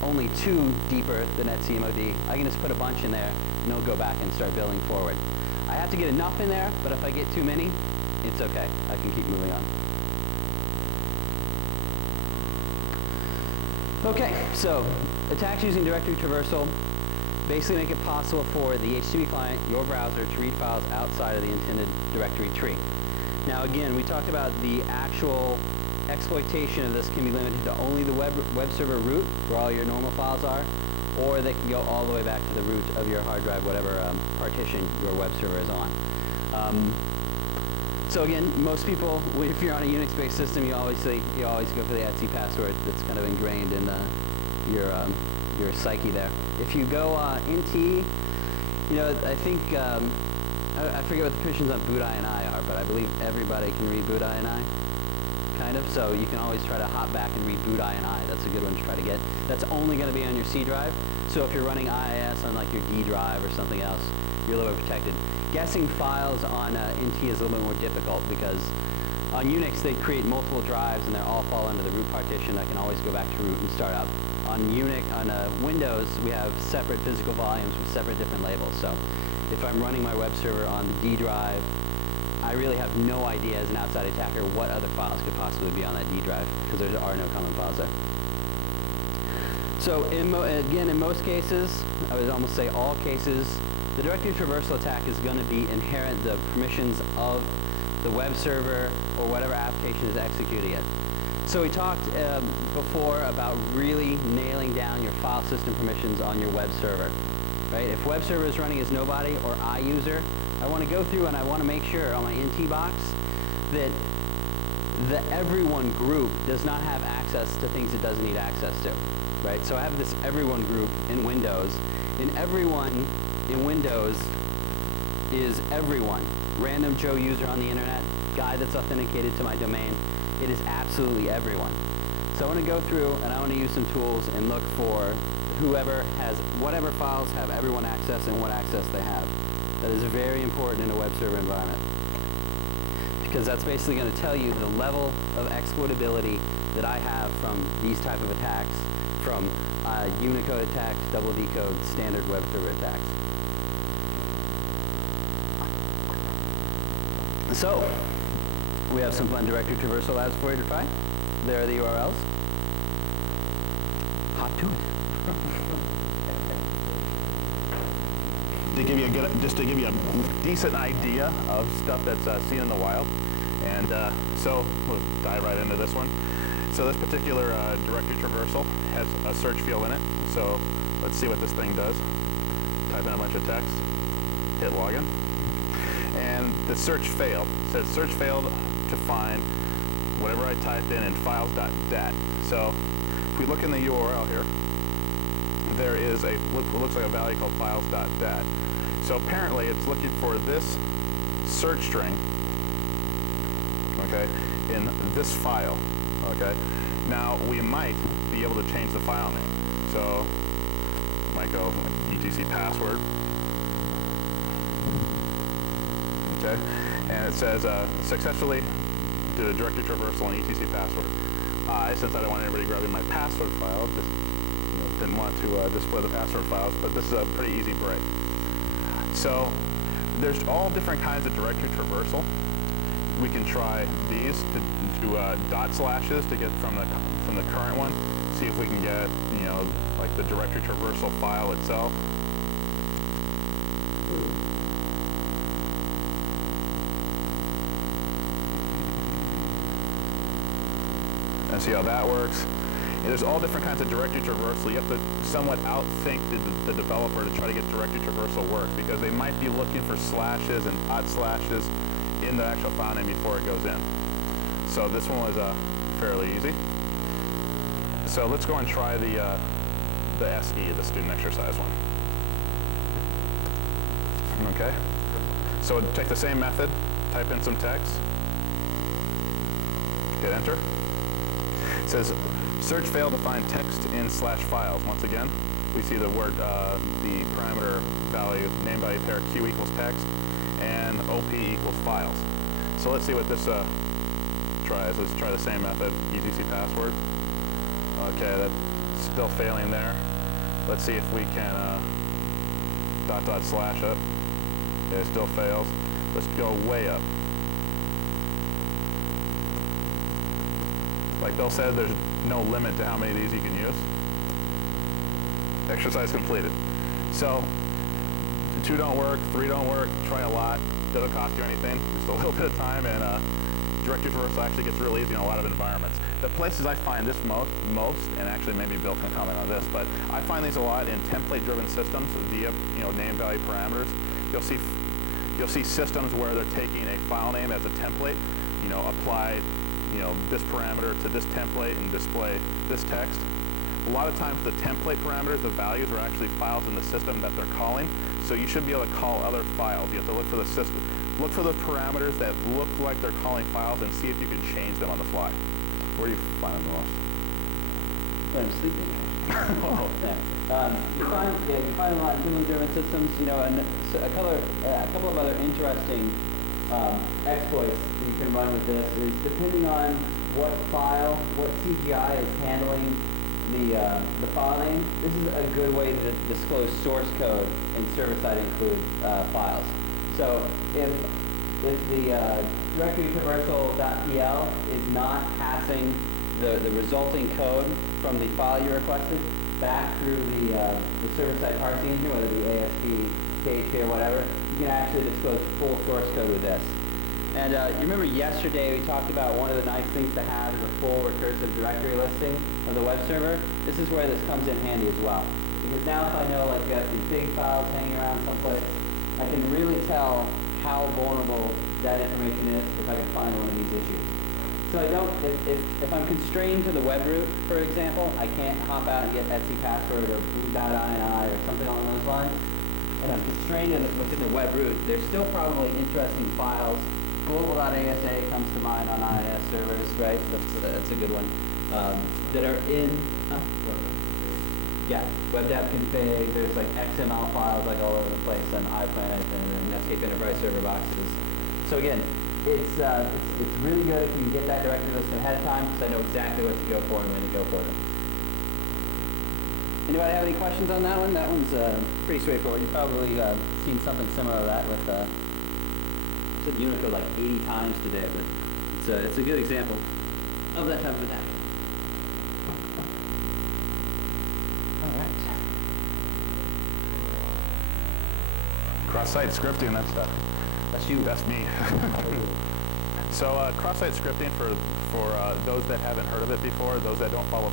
only 2 deeper than etc mod. I can just put a bunch in there and it'll go back and start building forward. I have to get enough in there, but if I get too many, it's okay. I can keep moving on. Okay, so attacks using directory traversal basically make it possible for the HTTP client, your browser, to read files outside of the intended directory tree. Now again, we talked about the actual exploitation of this can be limited to only the web server root, where all your normal files are, or they can go all the way back to the root of your hard drive, whatever partition your web server is on. So again, most people, if you're on a Unix-based system, you always go for the etc password that's kind of ingrained in your psyche there. If you go int, you know, I think I forget what the permissions on boot ini are, but I believe everybody can reboot ini, kind of. So you can always try to hop back and reboot ini. That's a good one to try to get. That's only going to be on your C drive. So if you're running IIS on like your D drive or something else, you're a little bit protected. Guessing files on int is a little bit more difficult because on Unix they create multiple drives and they all fall under the root partition. I can always go back to root and start up. On Windows, we have separate physical volumes with separate different labels. So if I'm running my web server on the D drive, I really have no idea as an outside attacker what other files could possibly be on that D drive because there are no common files there. So again, in most cases, I would almost say all cases, the directory traversal attack is going to be inherent the permissions of the web server or whatever application is executing it. So we talked before about really nailing down your file system permissions on your web server. Right? If web server is running as nobody or iUser, I want to go through and I want to make sure on my NT box that the everyone group does not have access to things it doesn't need access to. Right? So I have this everyone group in Windows, and everyone in Windows is everyone. Random Joe user on the internet, guy that's authenticated to my domain. It is absolutely everyone. So I want to go through and I want to use some tools and look for whatever files have everyone access and what access they have. That is very important in a web server environment, because that's basically going to tell you the level of exploitability that I have from these type of attacks, from Unicode attacks, double decode, standard web server attacks. So, we have some fun directory traversal labs for you to try. There are the URLs. Hop to it. Just to give you a decent idea of stuff that's seen in the wild, and so we'll dive right into this one. So this particular directory traversal has a search field in it. So let's see what this thing does. Type in a bunch of text, hit login, and the search failed. It says search failed to find whatever I typed in files.dat. So if we look in the URL here, there is what looks like a value called files.dat. So apparently it's looking for this search string, okay, in this file, okay. Now we might be able to change the file name. So might go etc password, okay, and it says successfully did a directory traversal on etc password. Since I don't want anybody grabbing my password file, just didn't want to display the password files, but this is a pretty easy break. So there's all different kinds of directory traversal. We can try these to dot slashes to get from the current one. See if we can get like the directory traversal file itself. And see how that works. And there's all different kinds of directory traversal. You have to somewhat outthink the developer to try to get directory traversal work, because they might be looking for slashes and dot slashes in the actual file name before it goes in. So this one was fairly easy. So let's go and try the SE, the student exercise one. Okay. So take the same method, type in some text, hit enter. It says search failed to find text in /files. Once again, we see the word, the parameter value, name value pair q equals text, and op equals files. So let's see what this tries. Let's try the same method, etc password. Okay, that's still failing there. Let's see if we can // up. Okay, it still fails. Let's go way up. Like Bill said, there's no limit to how many of these you can use. Exercise completed. So 2 don't work, 3 don't work, try a lot. Doesn't cost you anything, just a little bit of time, and directory traversal actually gets real easy in a lot of environments. The places I find this most, and actually maybe Bill can comment on this, but I find these a lot in template-driven systems via name value parameters. You'll see systems where they're taking a file name as a template, apply this parameter to this template and display this text. A lot of times the template parameters, the values, are actually files in the system that they're calling. So you should be able to call other files. You have to look for the system, look for the parameters that look like they're calling files, and see if you can change them on the fly. Where do you find them the most? When I'm sleeping. Oh. Yeah. You find a lot in tooling-driven systems. And so a couple of other interesting exploits that you can run with this is, depending on what file, what CGI is handling the file name, this is a good way to disclose source code in server-side include files. So if the directory traversal.pl is not passing the resulting code from the file you requested back through the server-side parsing engine, whether it be ASP, PHP, or whatever, you can actually disclose full source code with this. And you remember yesterday we talked about one of the nice things to have is a full recursive directory listing of the web server. This is where this comes in handy as well. Because now if I know, like, you got these big files hanging around someplace, I can really tell how vulnerable that information is if I can find one of these issues. So I don't, if I'm constrained to the web root, for example, I can't hop out and get Etsy password or boot.ini or something along those lines, and I'm constrained within the web root, there's still probably interesting files. Global.asa comes to mind on IIS servers, right? That's a good one. That are in, WebDAV config. There's like XML files like all over the place on iPlanet and Netscape Enterprise server boxes. So again, it's really good if you can get that directory list ahead of time, so I know exactly what to go for and when to go for them. Anybody have any questions on that one? That one's pretty straightforward. You've probably seen something similar to that with I said Unicode like 80 times today, but it's a good example of that type of attack. All right. Cross-site scripting, that's you. That's me. So cross-site scripting, for those that haven't heard of it before, those that follow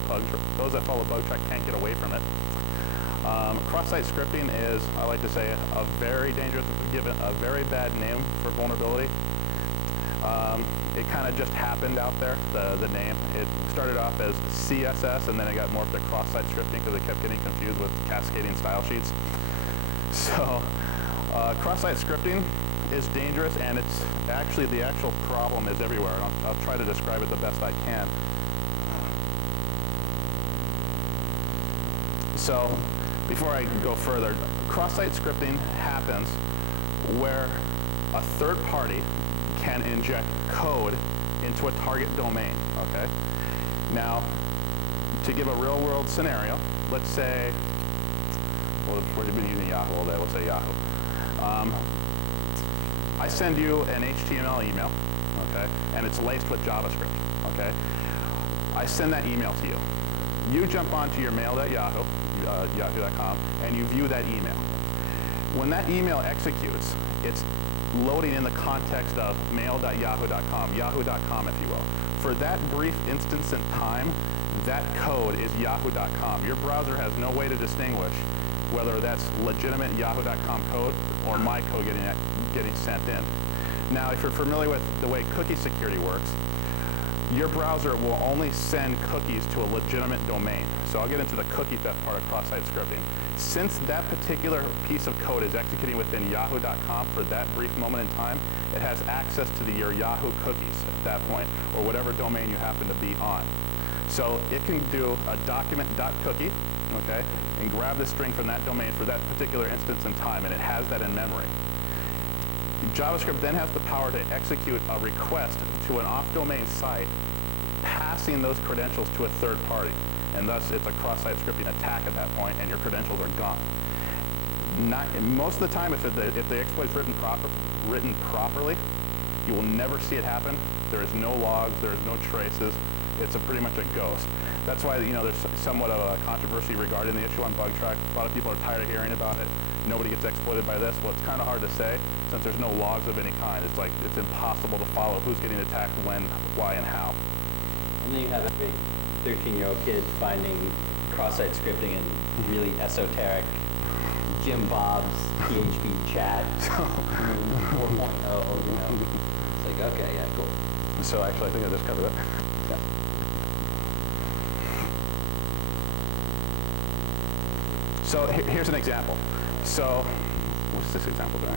Bugtrack can't get away from it. Cross-site scripting is, I like to say, a very dangerous, given a very bad name for vulnerability. It kind of just happened out there, the name. It started off as CSS, and then it got morphed to cross-site scripting because it kept getting confused with cascading style sheets. So cross-site scripting is dangerous, and it's actually, the actual problem is everywhere. And I'll try to describe it the best I can. So before I go further, cross-site scripting happens where a third party can inject code into a target domain, okay? Now, to give a real-world scenario, let's say, well, we've been using Yahoo all day, let's say Yahoo. I send you an HTML email, okay, and it's laced with JavaScript, okay? I send that email to you. You jump onto your mail.yahoo, yahoo.com, and you view that email. When that email executes, it's loading in the context of mail.yahoo.com, yahoo.com, if you will. For that brief instance in time, that code is yahoo.com. Your browser has no way to distinguish whether that's legitimate yahoo.com code or my code getting sent in. Now, if you're familiar with the way cookie security works, your browser will only send cookies to a legitimate domain. So I'll get into the cookie theft part of cross-site scripting. Since that particular piece of code is executing within yahoo.com for that brief moment in time, it has access to your Yahoo cookies at that point, or whatever domain you happen to be on. So it can do a document.cookie, okay, and grab the string from that domain for that particular instance in time, and it has that in memory. JavaScript then has the power to execute a request to an off-domain site, passing those credentials to a third party. And thus, it's a cross-site scripting attack at that point, and your credentials are gone. Most of the time, if the exploit is written properly, you will never see it happen. There is no logs, there is no traces. It's pretty much a ghost. That's why, there's somewhat of a controversy regarding the issue on Bugtrack. A lot of people are tired of hearing about it. nobody gets exploited by this? Well, it's kind of hard to say since there's no logs of any kind. It's like it's impossible to follow who's getting attacked, when, why, and how. And then you have every 13-year-old kid finding cross-site scripting in really esoteric Jim Bob's PHP chat 4.0, you know. It's like, okay, yeah, cool. So actually, I think I just covered it. Yeah. So here's an example. So what's this example doing?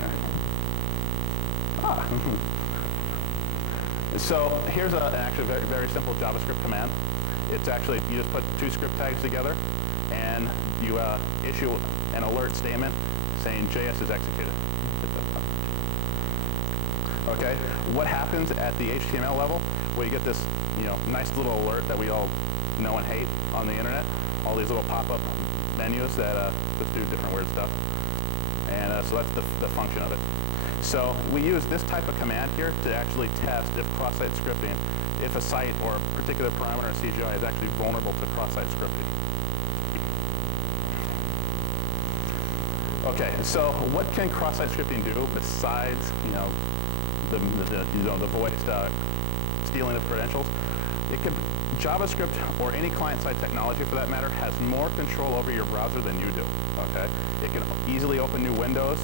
Ah. So here's an actually very, very simple JavaScript command. It's actually, you just put two script tags together, and you issue an alert statement saying JS is executed. Okay, what happens at the HTML level? Well, you get this, nice little alert that we all know and hate on the internet. All these little pop-up menus that just do different weird stuff. And so that's the function of it. So we use this type of command here to actually test if cross-site scripting, if a site or a particular parameter in CGI is actually vulnerable to cross-site scripting. Okay, so what can cross-site scripting do besides, the voiced stealing of credentials? JavaScript or any client-side technology for that matter has more control over your browser than you do, okay? It can easily open new windows,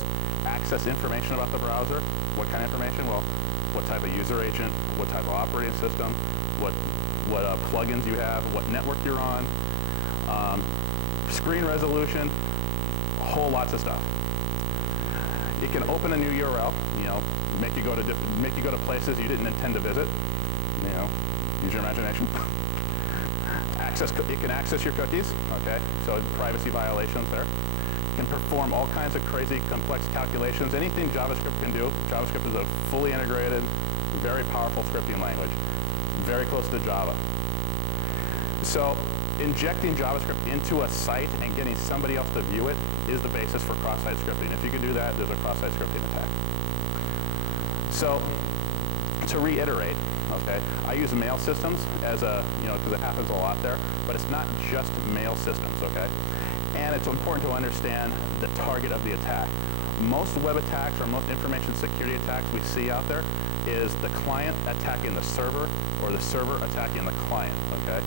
access information about the browser. What kind of information? Well, what type of user agent, what type of operating system, what plugins you have, what network you're on, screen resolution, whole lots of stuff. It can open a new URL, make you go to places you didn't intend to visit, use your imagination. It can access your cookies, okay? So privacy violations there. It can perform all kinds of crazy complex calculations. Anything JavaScript can do. JavaScript is a fully integrated, very powerful scripting language, very close to Java. So injecting JavaScript into a site and getting somebody else to view it is the basis for cross-site scripting. If you can do that, there's a cross-site scripting attack. So to reiterate, okay, I use mail systems as a, because it happens a lot there, but it's not just mail systems, okay? And it's important to understand the target of the attack. Most web attacks or most information security attacks we see out there is the client attacking the server or the server attacking the client, okay?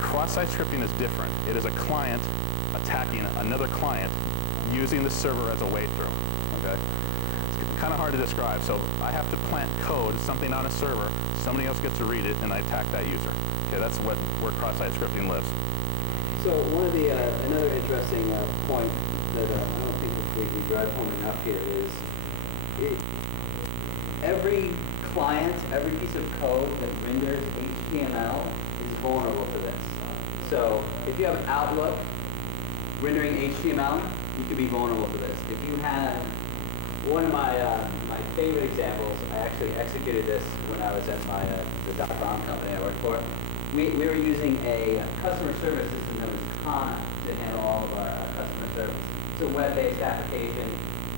Cross-site scripting is different. It is a client attacking another client using the server as a way through, okay? It's kind of hard to describe. So I have to plant code, something on a server, somebody else gets to read it, and I attack that user. Okay, that's where cross-site scripting lives. So one of the, another interesting point that I don't think we drive home enough here is every client, every piece of code that renders HTML is vulnerable to this. So if you have Outlook rendering HTML, you could be vulnerable to this. If you have one of my favorite examples, I actually executed this when I was at the .com company I worked for. We were using a customer service system that was Kana to handle all of our customer service. It's a web-based application.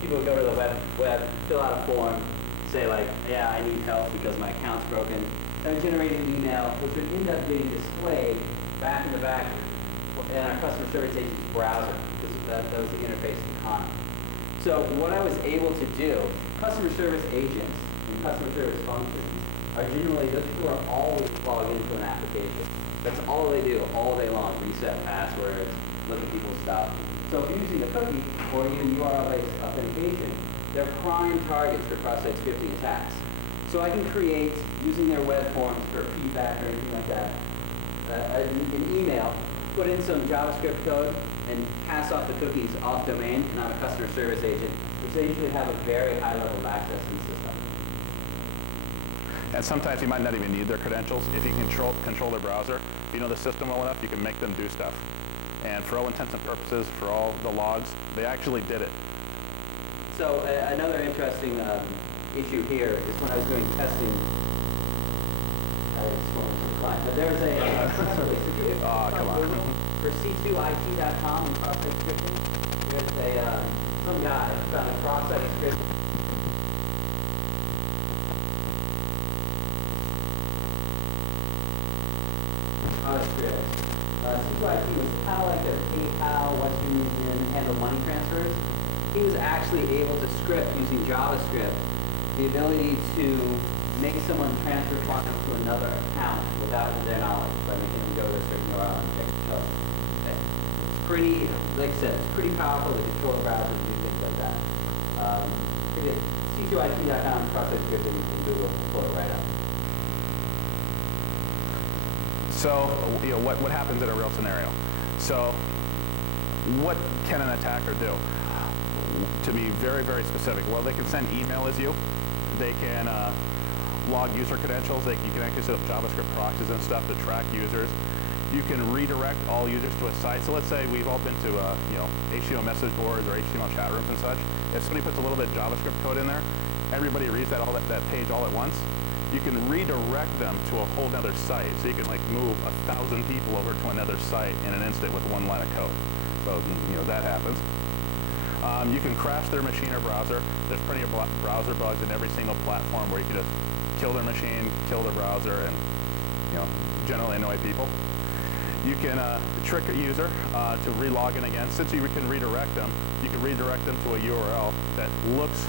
People would go to the web, fill out a form, say like, yeah, I need help because my account's broken. That would generate an email, which would end up getting displayed back in the back in our customer service agent's browser, because that was the interface to Kana. So what I was able to do, customer service agents and customer service functions are generally, those people are always logged into an application. That's all they do all day long, reset passwords, look at people's stuff. So if you're using a cookie or even URL-based authentication, they're prime targets for cross-site scripting attacks. So I can create, using their web forms for feedback or anything like that, an email, put in some JavaScript code, and pass off the cookies off domain, and I'm a customer service agent, which they usually have a very high level of access to the system. And sometimes you might not even need their credentials. If you control their browser, if you know the system well enough, you can make them do stuff. And for all intents and purposes, for all the logs, they actually did it. So another interesting issue here is when I was doing testing. But there's a press release. If you come on. Google for c2it.com and cross-site scripting, there's some guy found a cross-site scripting. C2IT was kind of like a PayPal, Western Union, handle money transfers. he was actually able to script using JavaScript the ability to make someone transfer funds to another account without their knowledge by making them go to a certain URL and check it out. It's pretty, like I said, it's pretty powerful to control the browser and do things like that. C2IT.com cross-site scripting in Google will pull it right up. So, what happens in a real scenario? So, what can an attacker do? To be very, very specific, well, they can send email as you. They can log user credentials. You can actually set up JavaScript proxies and stuff to track users. You can redirect all users to a site. So let's say we've all been to HTML message boards or HTML chat rooms and such. If somebody puts a little bit of JavaScript code in there, everybody reads that page all at once. You can redirect them to a whole other site. So you can move 1,000 people over to another site in an instant with one line of code. So that happens. You can crash their machine or browser. There's plenty of browser bugs in every single platform where you can just kill their machine, kill their browser, and generally annoy people. You can trick a user to re-log in again. Since you can redirect them, you can redirect them to a URL that looks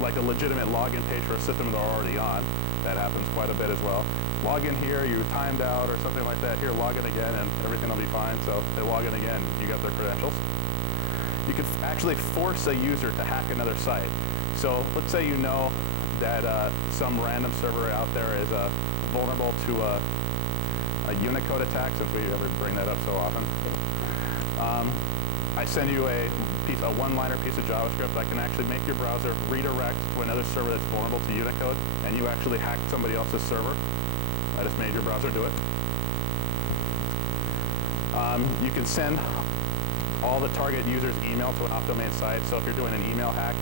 like a legitimate login page for a system they're already on. That happens quite a bit as well. Log in here, you timed out or something like that. Here, log in again, and everything will be fine. So they log in again, you got their credentials. You could actually force a user to hack another site. So let's say you know that some random server out there is vulnerable to a Unicode attack, since we ever bring that up so often. I send you a one-liner piece of JavaScript. I can actually make your browser redirect to another server that's vulnerable to Unicode, and you actually hacked somebody else's server. I just made your browser do it. You can send all the target users' email to an off-domain site. So if you're doing an email hack,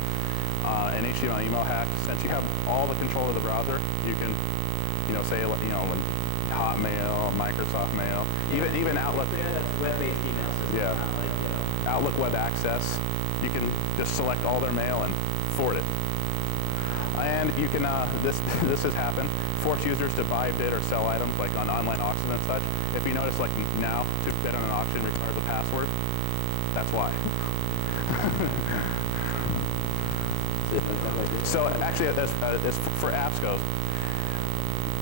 an HTML email hack, since you have all the control of the browser, you can, say, when Hotmail, Microsoft Mail, even Outlook. Yeah, that's web-based email system. Yeah. Outlook Web Access. You can just select all their mail and forward it. And you can, this has happened, force users to buy, bid, or sell items like on online auctions and such. If you notice, like now, to bid on an auction requires a password. That's why. So actually, as for apps goes,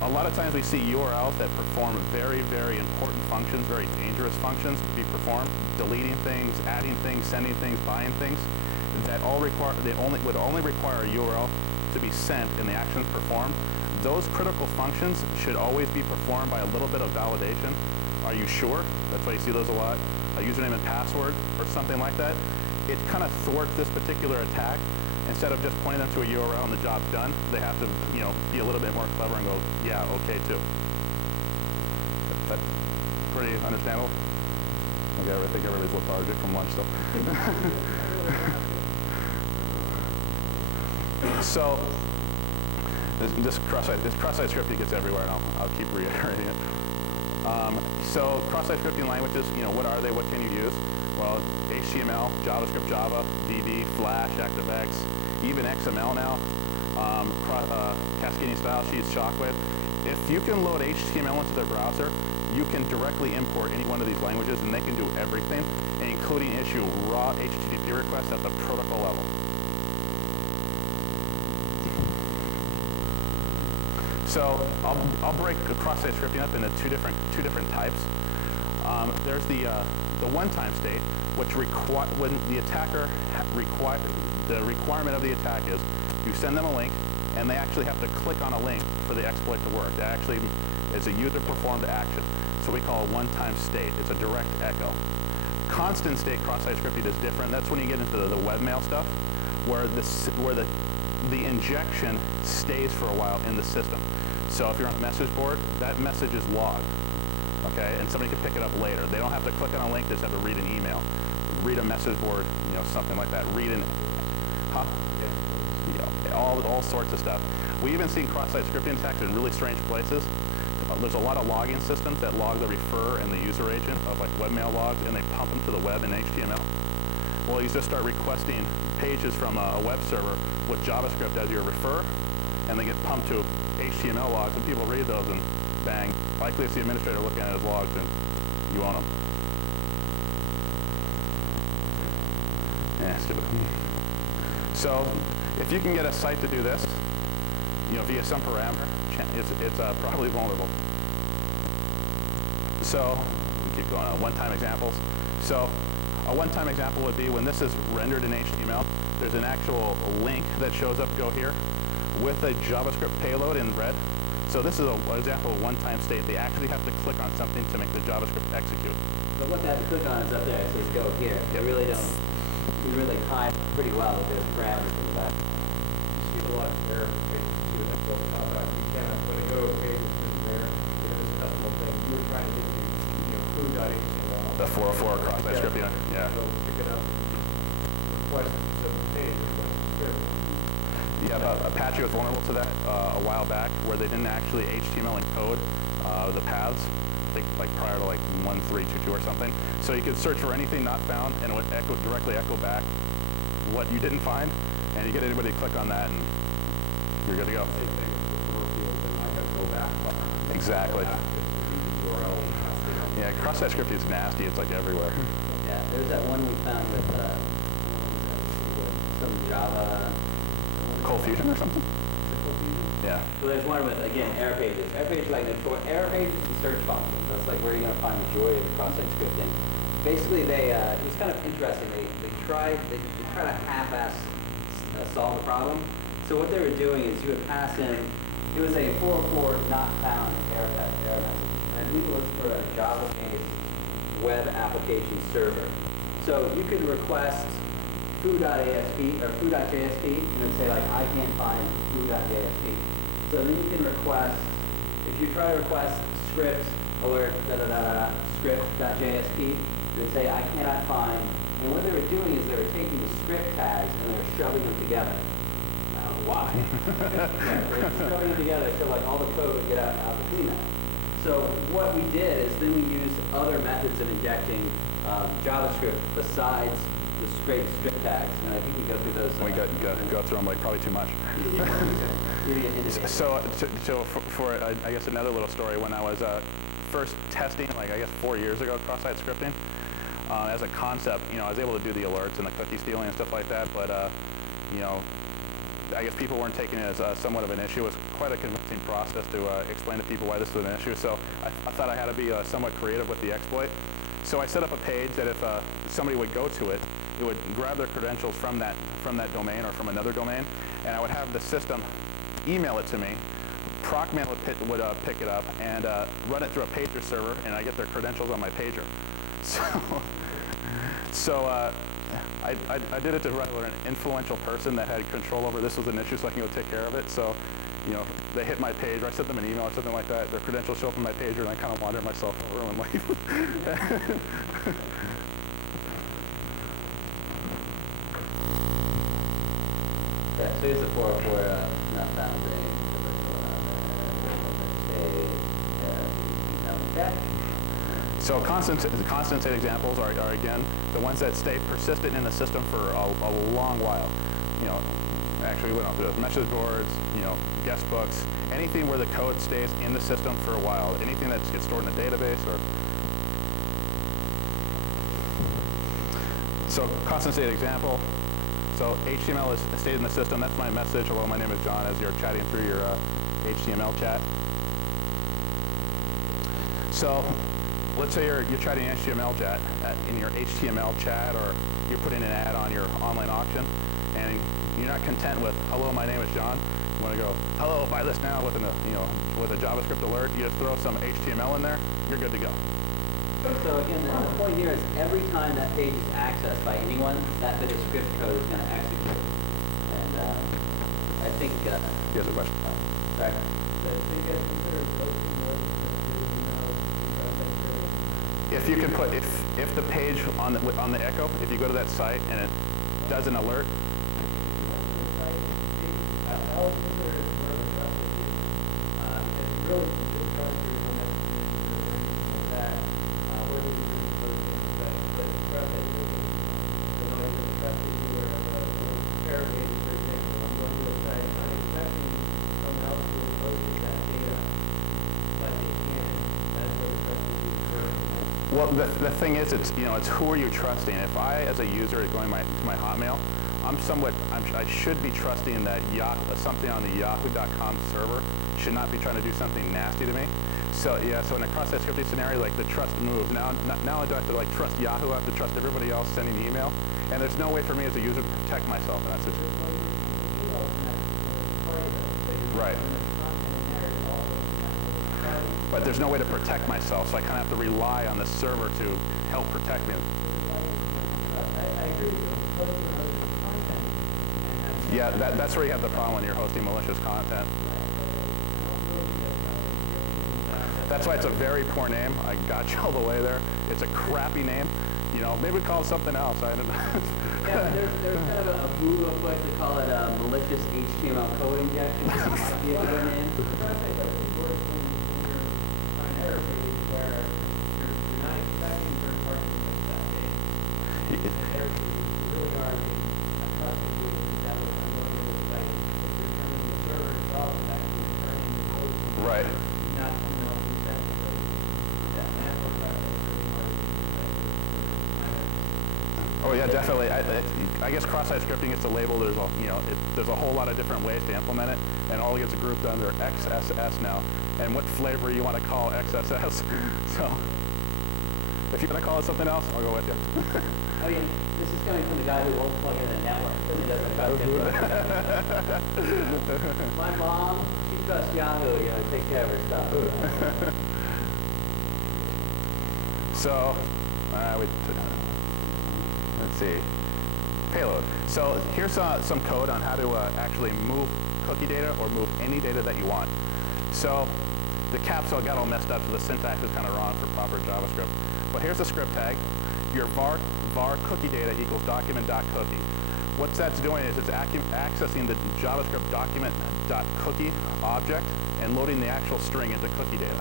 a lot of times we see URLs that perform very, very important functions, very dangerous functions to be performed, deleting things, adding things, sending things, buying things, that all require, would only require a URL to be sent and the actions performed. Those critical functions should always be performed by a little bit of validation. Are you sure? That's why you see those a lot. A username and password or something like that. It kind of thwarts this particular attack. Instead of just pointing them to a URL and the job's done, they have to, be a little bit more clever and go, yeah, okay, too. That's pretty understandable. Okay, I think everybody's lethargic from lunch, though. So, this cross-site scripting gets everywhere, and I'll keep reiterating it. So, cross-site scripting languages, what are they? What can you use? Well, HTML, JavaScript, Java, VB, Flash, ActiveX, even XML now, cascading style sheets, Shockwave. If you can load HTML into their browser, you can directly import any one of these languages, and they can do everything, including issue raw HTTP requests at the protocol level. So I'll break cross-site scripting up into two different types. There's the one-time state, which when the attacker the requirement of the attack is you send them a link, and they actually have to click on a link for the exploit to work. That actually is a user-performed action. So we call it one-time state. It's a direct echo. Constant state cross-site scripting is different. That's when you get into the webmail stuff, where the injection stays for a while in the system. So if you're on a message board, that message is logged. Okay, and somebody can pick it up later. They don't have to click on a link, they just have to read an email, read a message board, something like that. Read all sorts of stuff. We even seen cross-site scripting attacks in really strange places. There's a lot of logging systems that log the refer and the user agent of like webmail logs, and they pump them to the web in HTML. Well, you just start requesting pages from a web server with JavaScript as your refer, and they get pumped to HTML logs, and people read those, and bang, likely it's the administrator looking at his logs, and you own them. Yeah, stupid. So if you can get a site to do this, via some parameter, it's probably vulnerable. So we keep going on one-time examples. So a one-time example would be when this is rendered in HTML, there's an actual link that shows up, go here, with a JavaScript payload in red. So this is an example of one-time state. They actually have to click on something to make the JavaScript execute. But what they have to click on is up there. It says go here. They really don't. We really hide pretty well with those parameters in the back. You see a lot of error pages too that go pop out. You cannot, when they go to a page that's in there, there's a couple of things. You were trying to get to, food.html. The 404 cross-site script, yeah. So pick it up and request it to the page, request the script. Yeah, Apache was vulnerable to that a while back, where they didn't actually HTML encode the paths, I think like prior to like 1322 or something. So you could search for anything not found, and it would directly echo back what you didn't find, and you get anybody to click on that, and you're good to go. Same thing with the for field and like a go back button. Exactly. URL. Yeah, cross-site script is nasty. It's like everywhere. Yeah, there's that one we found with some Java. Cold Fusion or something? Yeah. So there's one with, again, error pages. Error pages, like, for error pages and search functions. That's like where you're going to find the majority of the cross-site scripting. Basically, it was kind of interesting. They try to half-ass solve the problem. So what they were doing is you would pass in, it was a 404 not found error message. And we looked for a Java-based web application server. So you could request foo.asp or foo.jsp and then say like, I can't find foo.jsp. So then you can request, if you try to request script alert script.jsp, then say I cannot find, and what they were doing is they were taking the script tags and they were shoving them together. Why? Yeah, they're shoving them together so like all the code would get out between that. So what we did is then we used other methods of injecting JavaScript besides the straight script tags, and I think we go through those. We go through them like probably too much. So for I guess another little story, when I was first testing, like I guess 4 years ago, cross-site scripting, as a concept, I was able to do the alerts and the cookie stealing and stuff like that, but I guess people weren't taking it as somewhat of an issue. It was quite a convincing process to explain to people why this was an issue, so I thought I had to be somewhat creative with the exploit. So I set up a page that if somebody would go to it, it would grab their credentials from that domain or from another domain, and I would have the system email it to me. Procmail would pick it up and run it through a pager server, and I get their credentials on my pager. So I did it to run with an influential person that had control over this was an issue, so I can go take care of it. So, they hit my page, or I sent them an email or something like that. Their credentials show up on my pager, and I kind of wander myself over and leave. Yeah, so here's the 404 not found So constant state examples are again the ones that stay persistent in the system for a long while. Actually we don't do this. Message boards, guest books, anything where the code stays in the system for a while. Anything that gets stored in a database or. So constant state example. So HTML is stayed in the system. That's my message. Hello, my name is John, as you're chatting through your HTML chat. So let's say you're chatting HTML chat in your HTML chat, or you're putting an ad on your online auction, and you're not content with hello, my name is John. You want to go hello, buy this now with with a JavaScript alert. You just throw some HTML in there. You're good to go. So again, the point here is every time that page is accessed by anyone, that bit of script code is going to execute. And I think. Here's a question. Sorry. If you can put if the page on the echo, if you go to that site and it does an alert. Well, the thing is, it's who are you trusting? If I, as a user, is going to my Hotmail, I should be trusting that something on the yahoo.com server should not be trying to do something nasty to me. So yeah, so in a cross-site scripting scenario, like the trust move, now I don't have to like trust Yahoo, I have to trust everybody else sending the email, and there's no way for me as a user to protect myself in that situation. Right. But there's no way to protect myself, so I kind of have to rely on the server to help protect me. Yeah, that's where you have the problem when you're hosting malicious content. That's why it's a very poor name. I got you all the way there. It's a crappy name. You know, maybe call it something else. I don't know. Yeah, there's kind of a move afoot to call it malicious HTML code injection. That might be a good name. Right. Oh yeah, definitely. I guess cross-site scripting gets a label. There's a whole lot of different ways to implement it, and all gets grouped under XSS now. And what flavor you want to call XSS? So if you're gonna call it something else, I'll go with you. I mean, this is coming from the guy who won't plug in a network because he doesn't trust it. My mom, she trusts Yahoo, you know, to take care of her stuff. So, let's see, payload. So here's some code on how to actually move cookie data or move any data that you want. So the capsule got all messed up, so the syntax is kind of wrong for proper JavaScript. But here's the script tag. Your var cookie data equals document.cookie. What that's doing is it's accessing the JavaScript document.cookie object and loading the actual string into cookie data.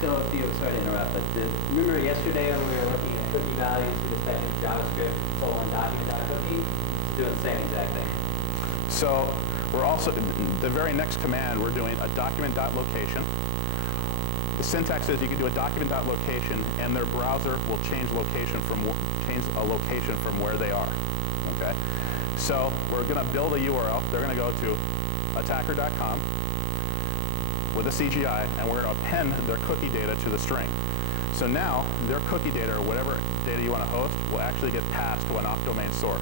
So if you, sorry to interrupt, but remember yesterday when we were looking at cookie values, we just typed in JavaScript :document.cookie? It's doing the same exact thing. So we're also, the very next command, we're doing a document.location. The syntax says you can do a document.location and their browser will change a location from where they are. Okay? So we're going to build a URL. They're going to go to attacker.com with a CGI, and we're going to append their cookie data to the string. So now their cookie data, or whatever data you want to host, will actually get passed to an off-domain source.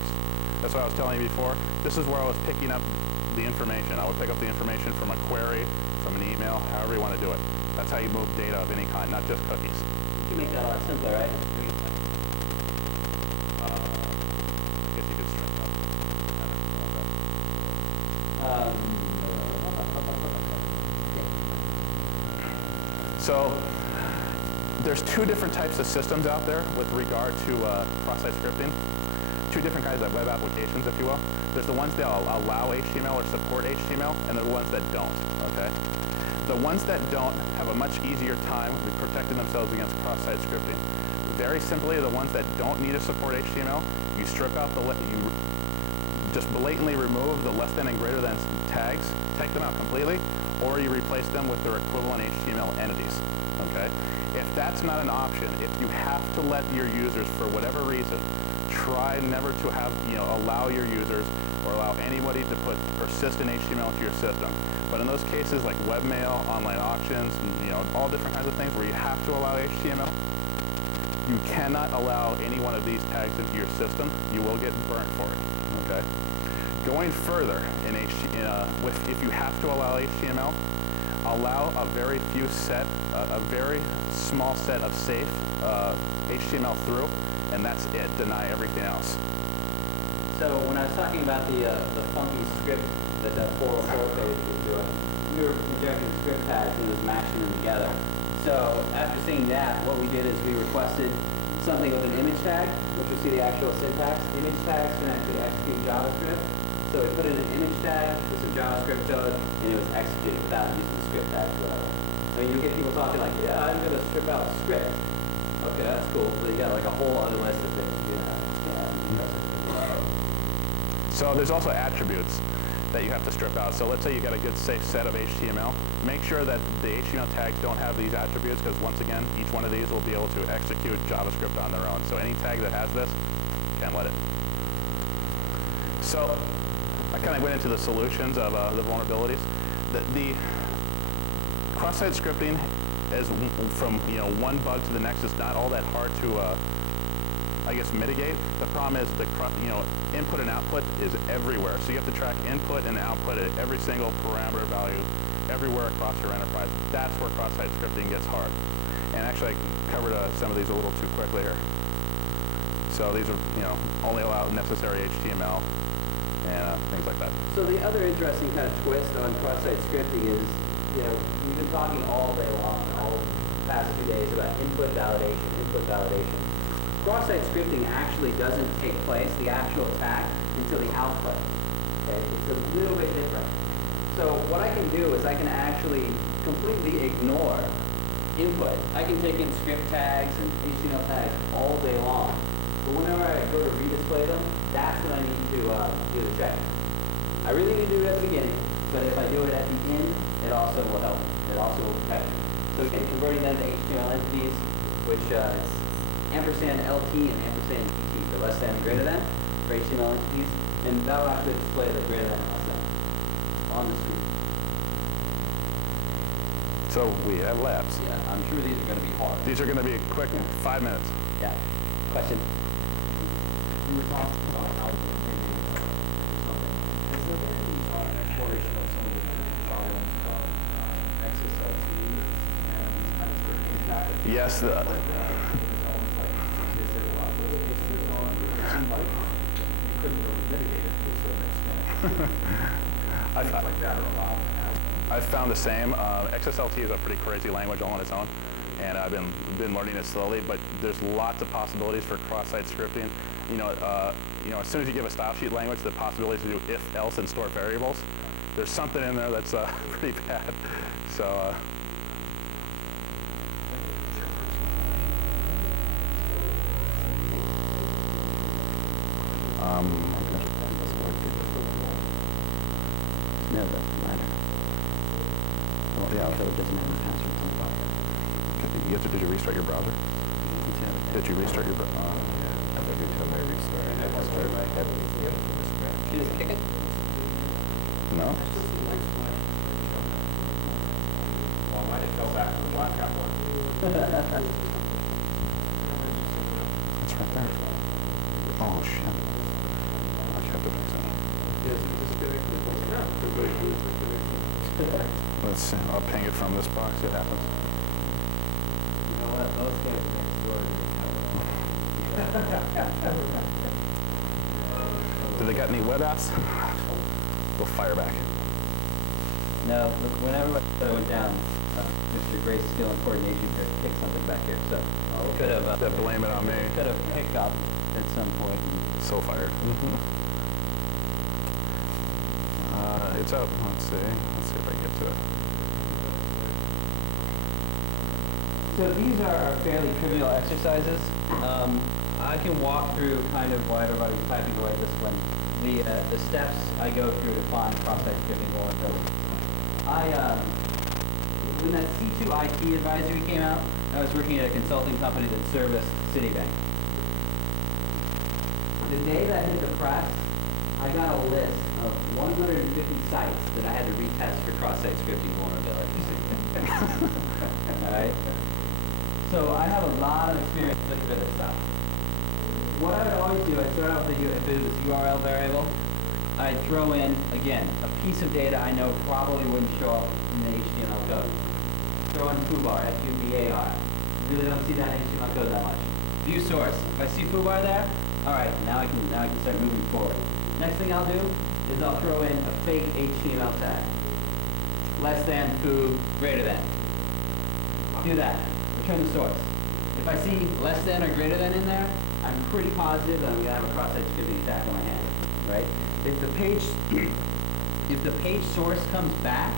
That's what I was telling you before. This is where I was picking up the information. I would pick up the information from a query, from an email, however you want to do it. That's how you move data of any kind, not just cookies. You can make that a lot simpler, right? I guess you could stretch out. So there's two different types of systems out there with regard to cross-site scripting. Two different kinds of web applications, if you will. There's the ones that allow HTML or support HTML, and there are the ones that don't, okay? The ones that don't have a much easier time with protecting themselves against cross-site scripting. Very simply, the ones that don't need to support HTML, you strip out you just blatantly remove the less than and greater than tags, take them out completely, or you replace them with their equivalent HTML entities, okay? If that's not an option, if you have to let your users, for whatever reason, try never to have, allow your users or allow anybody to put persistent HTML into your system. But in those cases like webmail, online auctions, all different kinds of things where you have to allow HTML, you cannot allow any one of these tags into your system. You will get burnt for it, okay? Going further, if you have to allow HTML, allow a very small set of safe HTML through, and that's it. Deny everything else. So when I was talking about the funky script that that 404 page was doing, we were injecting script tags and it was mashing them together. So after seeing that, what we did is we requested something with an image tag, which you'll see the actual syntax. Image tags can actually execute JavaScript. So we put in an image tag with some JavaScript code, and it was executed without using the script tags or whatever. I mean, you get people talking like, yeah, I'm going to strip out script. Okay, that's cool, but you got like a whole other list of things. So there's also attributes that you have to strip out. So let's say you got a good safe set of HTML. Make sure that the HTML tags don't have these attributes, because once again, each one of these will be able to execute JavaScript on their own. So any tag that has this, can't let it. So I kind of went into the solutions of the vulnerabilities. The cross-site scripting is from one bug to the next is not all that hard to I guess mitigate. The problem is the input and output is everywhere. So you have to track input and output at every single parameter value everywhere across your enterprise. That's where cross-site scripting gets hard. And actually I covered some of these a little too quickly here. So these are only allow necessary HTML and things like that. So the other interesting kind of twist on cross-site scripting is, we've been talking all day long, all the past 2 days about input validation. Cross-site scripting actually doesn't take place, the actual attack, until the output. Okay? It's a little bit different. So what I can do is I can actually completely ignore input. I can take in script tags and HTML tags all day long. But whenever I go to redisplay them, that's when I need to do the check. I really need to do it at the beginning, but if I do it at the end, it also will help. It also will protect me. So again, converting them to HTML entities, which is ampersand LT and ampersand PT for less than and greater than for HTML entities, and that will actually display the greater than and less than on the screen. So we have labs. Yeah, I'm sure these are going to be hard. These are going to be quick, 5 minutes. Yeah. Question? We were talking about how to something. Has there been any exploration of some of the problems of XSLT and these kind of scripting attacks? Yes. It seemed like you couldn't really mitigate it to a certain extent. Things like that are allowed to happen. I've found the same. XSLT is a pretty crazy language all on its own, and I've been learning it slowly. But there's lots of possibilities for cross-site scripting. As soon as you give a style sheet language, the possibilities to do if, else, and store variables. There's something in there that's pretty bad. So. No, it doesn't matter. Well, yeah, it doesn't have the password. Did you restart your browser? Did you restart your browser? Every time I restart, Can you just kick it? No. Well, I might have fell back to the blackout one. It's right there. Oh, shit. I have to fix it. Let's see. I'll ping it from this box. It happens. You know what? Those guys next door Do they got any web apps? We'll fire back. No, when everybody went down, Mr. Gray's skill and coordination could have kicked something back here, so could have Blame it on me. could have picked up at some point. So fired. It's up. Let's see. Let's see if I can get to it. So these are fairly trivial exercises. I can walk through kind of while everybody's typing away this one. The steps I go through to find cross-site scripting vulnerabilities. When that C2 IT advisory came out, I was working at a consulting company that serviced Citibank. The day that hit the press, I got a list of 150 sites that I had to retest for cross-site scripting vulnerabilities. All right. So I have a lot of experience looking for this stuff. What I would always do, I'd start out with if it was URL variable, I'd throw in, again, a piece of data I know probably wouldn't show up in the HTML code. Throw in foobar, F-U-B-A-R. Really don't see that in HTML code that much. View source. If I see foobar there, all right, now I can start moving forward. Next thing I'll do is I'll throw in a fake HTML tag. Less than, foo, greater than. Do that. Return the source. If I see less than or greater than in there, I'm pretty positive that I'm going to have a cross-site scripting attack on my hand, right? If the page source comes back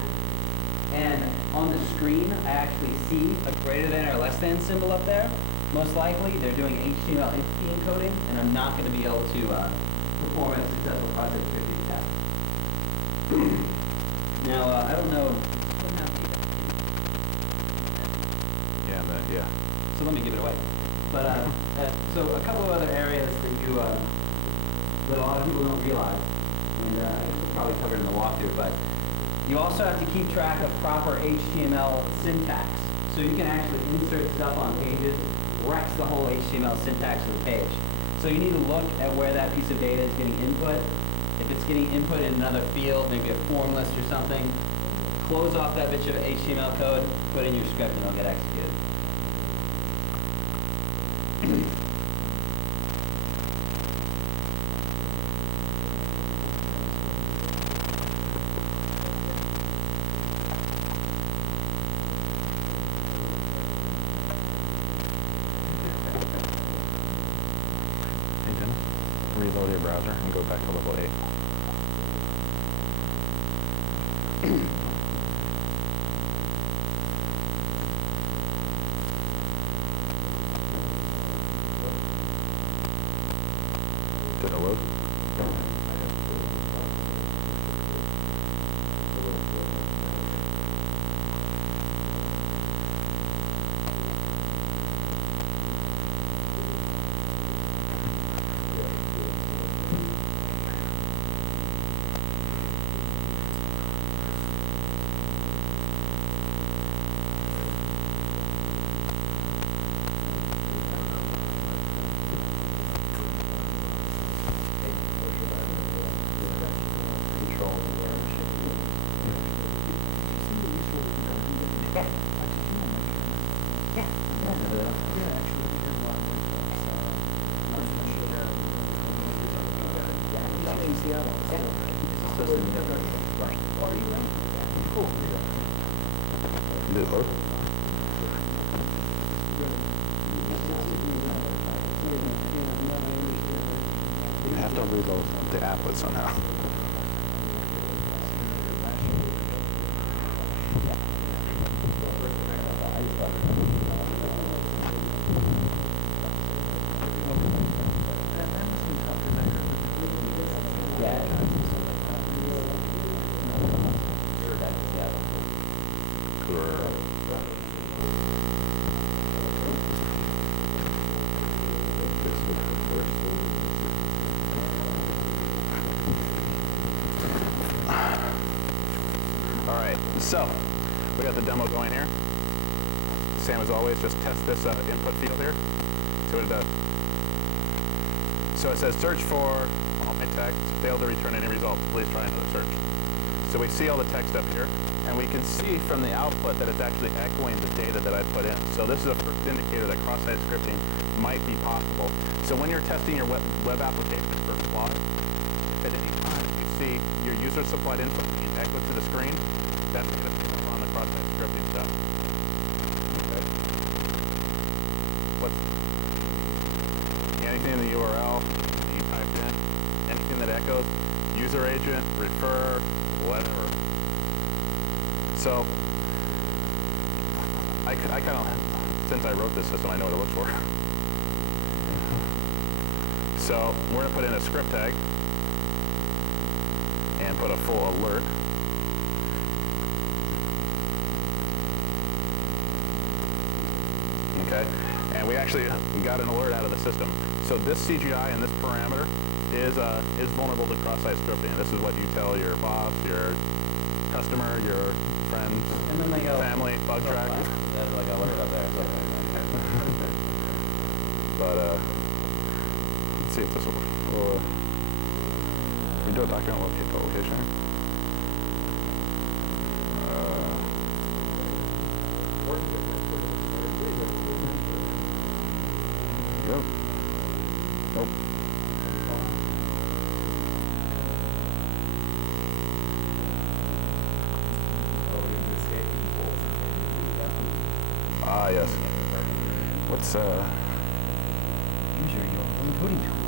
and on the screen I actually see a greater than or less than symbol up there, most likely they're doing HTML entity encoding, and I'm not going to be able to perform a successful cross-site scripting attack. Now, I don't know. Yeah. So let me give it away. But so a couple of other areas that that a lot of people don't realize. and I guess it's probably covered in the walkthrough, but you also have to keep track of proper HTML syntax. So you can actually insert stuff on pages, wrecks the whole HTML syntax of the page. So you need to look at where that piece of data is getting input. If it's getting input in another field, maybe a form list or something, close off that bit of HTML code, put in your script, and it'll get executed. Reload your browser and go back to level 8. Did it load? Did it load? You have to reload the applet somehow. Alright, so we got the demo going here. Same as always, just test this input field here. See what it does. So it says search for all my text, failed to return any result. Please try another search. So we see all the text up here, and we can see from the output that it's actually echoing the data that I put in. So this is a first indicator that cross-site scripting might be possible. So when you're testing your web application for flaws, if at any time you see your user-supplied input being echoed to the screen, that's going to pick up on the cross-site scripting stuff. Okay. Anything in the URL that you typed in, anything that echoes, user agent, refer, whatever. So I kind of, since I wrote this system, I know what it looks for. So we're going to put in a script tag and put a full alert. Okay, and we actually got an alert out of the system. So this CGI and this parameter is vulnerable to cross-site scripting. This is what you tell your boss, your customer, your friends, And then they go, family, bug track. There's like a alert up there. But let's see if this will we do a document locate the location. Yep. Nope. Ah, yes. What's Use your encoding tool.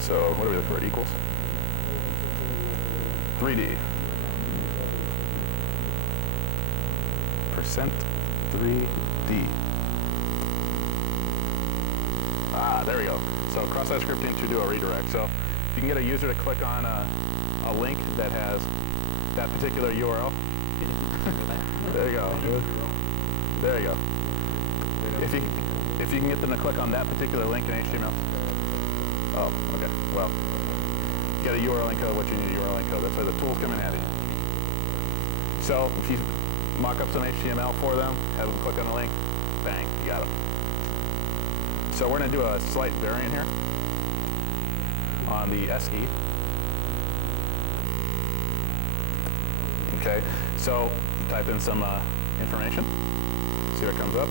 So what are we looking for? Equals? 3D. Percent 3D. Ah, there we go. So cross-site scripting to do a redirect. So if you can get a user to click on a link that has that particular URL. There you go. There you go. If you can get them to click on that particular link in HTML. Oh, okay. Well, you got a URL encode, what you need a URL encode. That's why the tools come in handy. So if you mock up some HTML for them, have them click on the link, bang, you got them. So we're going to do a slight variant here on the SE. Okay, so type in some information, see what comes up.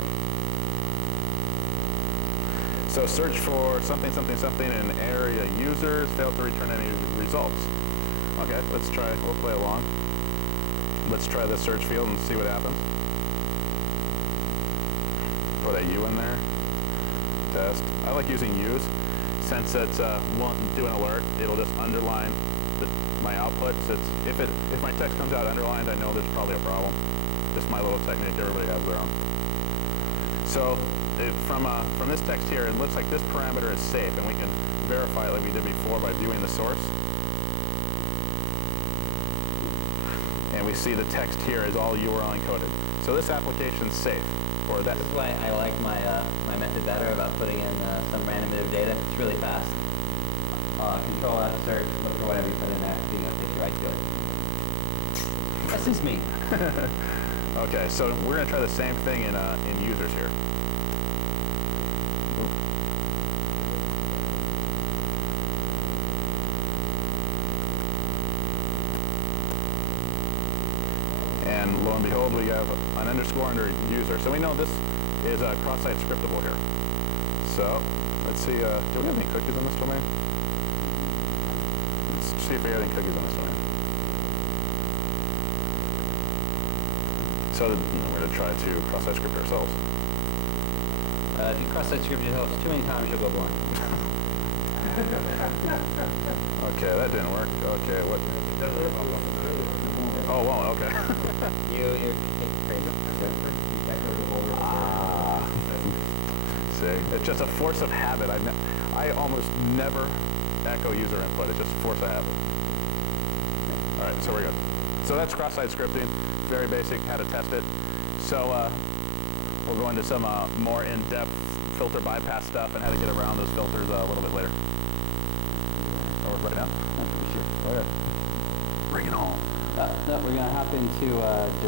So search for something, something, something in area users, failed to return any results. Okay, let's try, we'll play along. Let's try the search field and see what happens. Put a U in there, test. I like using U's. Since it's won't do an alert, it'll just underline my output. So if my text comes out underlined, I know there's probably a problem. Just my little technique, everybody has their own. So from this text here, it looks like this parameter is safe, and we can verify it like we did before by viewing the source. And we see the text here is all URL encoded. So this application's safe. Or that. This is why I like my my method better about putting in some random bit of data. It's really fast. Control F search, look for whatever you put in there. Being a picture right to it. This is me. Okay, so we're going to try the same thing in users here. And lo and behold, we have an underscore under user. So we know this is cross-site scriptable here. So let's see, do we have any cookies in this domain? Let's see if we have any cookies in this domain. So we're going to try to cross-site script ourselves. If you cross-site script yourself too many times, you'll go blind. Okay, that didn't work. Okay, what? Oh, well, okay. You're crazy. See, it's just a force of habit. I almost never echo user input. It's just a force of habit. All right, so we're good. So that's cross-site scripting. Very basic, how to test it. So we'll go into some more in-depth filter bypass stuff and how to get around those filters a little bit later. Or right now? Sure. Okay. Bring it home. No, we're going to hop into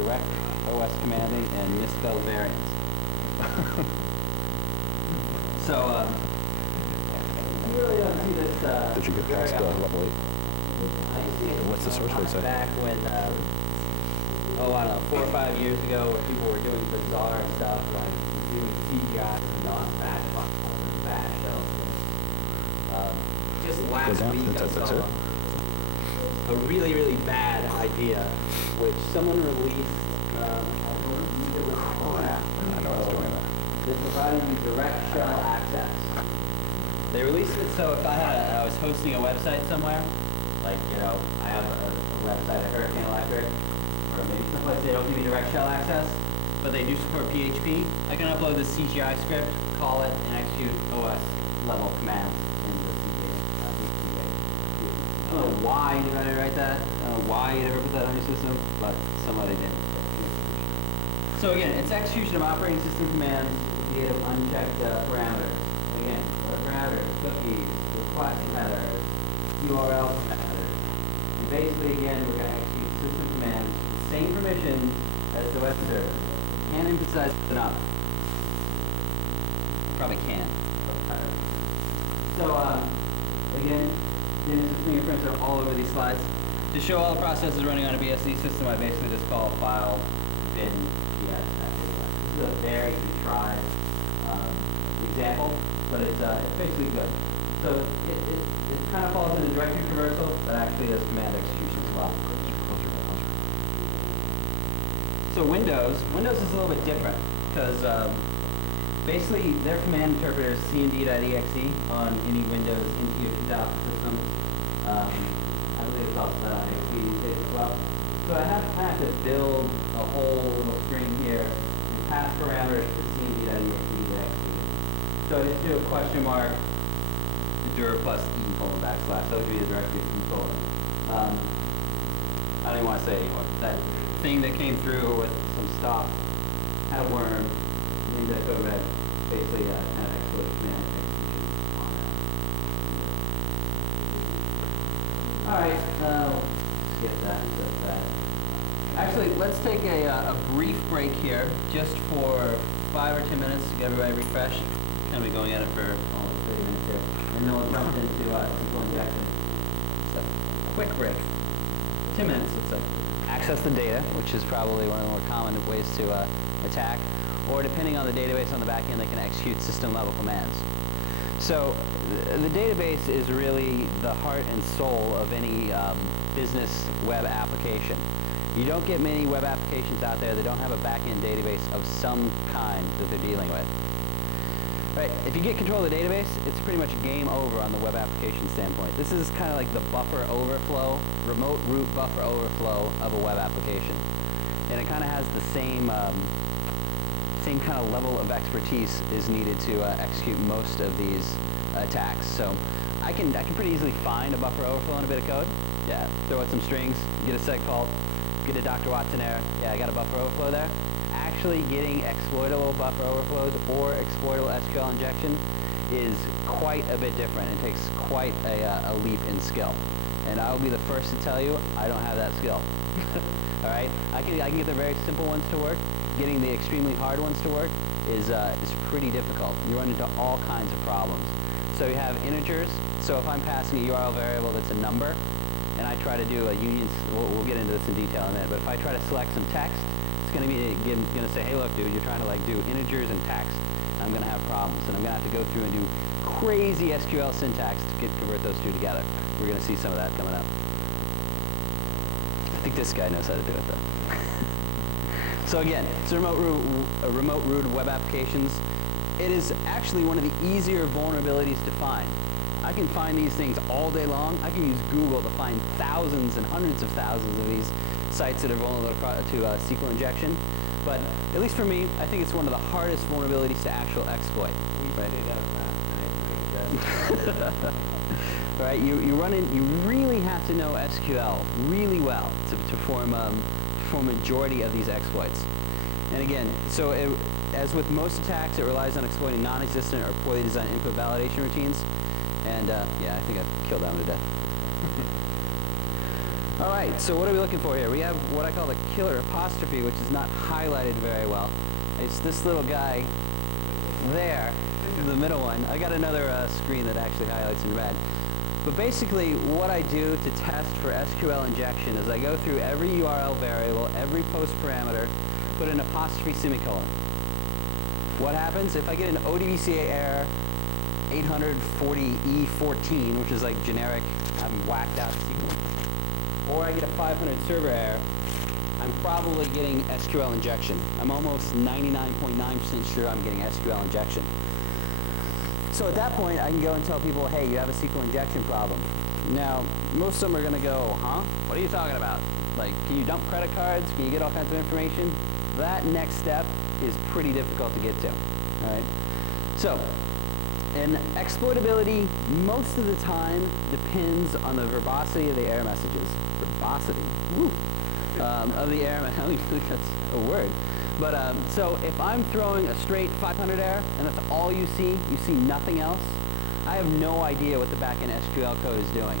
direct OS commanding and misspelled variants. So, you really don't see this. Did you get past level 8? What's the source code say? Back when, I don't know, 4 or 5 years ago, where people were doing bizarre stuff like doing CGI and non-batch shells. Just last week, I saw a really, really bad idea, which someone released. I know I was doing that. This provided you direct shell access. They released it so if I was hosting a website somewhere, like, you know, I have a website at Hurricane Electric, or maybe someplace they don't give me direct shell access, but they do support PHP, I can upload the CGI script, call it, and execute OS level commands into the CGI. I don't know why anybody write that. I don't know why you ever put that on your system, but somebody did. So again, it's execution of operating system commands with the aid of unchecked parameters. Again, what are parameters? Cookies, request headers, URL headers. And basically, again, we're going to execute system commands with the same permissions as the web server. Can't emphasize it enough. Probably can. So again, Genesis fingerprints are all over these slides. To show all the processes running on a BSD system, I basically just call file bin ps. This is a very contrived example, but it's basically good. So it kind of falls into directory traversal, but actually does command execution as well. So Windows is a little bit different because basically their command interpreter is cmd.exe on any Windows NT or 2000 systems. I believe it's also on XP these days as well. So I have to build a whole little string here and pass parameters to cmd.exe. So I just do a question mark, the dir plus e semicolon backslash. That would be the directory of semicolon. I don't even want to say it anymore. That thing that came through with some stuff had a worm, named that code red, basically kind of exploit command execution on that. All right, skip that, skip that. Actually, let's take a brief break here, just for 5 or 10 minutes to get everybody refreshed. Kind of be going at it for almost 30 minutes here, and then we'll jump into SQL injection. So, quick break. 10 minutes, let's say. Access the data, which is probably one of the more common ways to attack, or depending on the database on the back end, they can execute system-level commands. So the database is really the heart and soul of any business web application. You don't get many web applications out there that don't have a back-end database of some kind that they're dealing with. Right, if you get control of the database, it's pretty much game over on the web application standpoint. This is kind of like the buffer overflow, remote root buffer overflow of a web application. And it kind of has the same kind of level of expertise is needed to execute most of these attacks. So I can pretty easily find a buffer overflow in a bit of code. Yeah, throw out some strings, get a seg call, get a Dr. Watson error. Yeah, I got a buffer overflow there. Actually getting exploitable buffer overflows or exploitable SQL injection is quite a bit different. It takes quite a leap in skill. And I will be the first to tell you, I don't have that skill. All right, I can get the very simple ones to work. Getting the extremely hard ones to work is pretty difficult. You run into all kinds of problems. So you have integers. So if I'm passing a URL variable that's a number, and I try to do a union, we'll get into this in detail in a minute, but if I try to select some text, it's going to say, hey, look, dude, you're trying to like do integers and text. I'm going to have problems, and I'm going to have to go through and do crazy SQL syntax to convert those two together. We're going to see some of that coming up. I think this guy knows how to do it, though. So again, it's a remote root of web applications. It is actually one of the easier vulnerabilities to find. I can find these things all day long. I can use Google to find thousands and hundreds of thousands of these sites that are vulnerable to SQL injection. But at least for me, I think it's one of the hardest vulnerabilities to actual exploit. Right? Right? You really have to know SQL really well to form a majority of these exploits. And again, so as with most attacks, it relies on exploiting non-existent or poorly designed input validation routines. And yeah, I think I've killed that one to death. All right, so what are we looking for here? We have what I call the killer apostrophe, which is not highlighted very well. It's this little guy there, the middle one. I got another screen that actually highlights in red. But basically, what I do to test for SQL injection is I go through every URL variable, every post parameter, put an apostrophe semicolon. What happens if I get an ODBCA error 840E14, which is like generic, I'm whacked out SQL, or I get a 500 server error, I'm probably getting SQL injection. I'm almost 99.9% sure I'm getting SQL injection. So at that point, I can go and tell people, hey, you have a SQL injection problem. Now, most of them are going to go, huh? What are you talking about? Like, can you dump credit cards? Can you get all kinds of information? That next step is pretty difficult to get to. All right? So, and exploitability, most of the time, depends on the verbosity of the error messages. Verbosity? Woo! Of the error message. I don't even think that's a word. But so if I'm throwing a straight 500 error, and that's all you see nothing else, I have no idea what the backend SQL code is doing.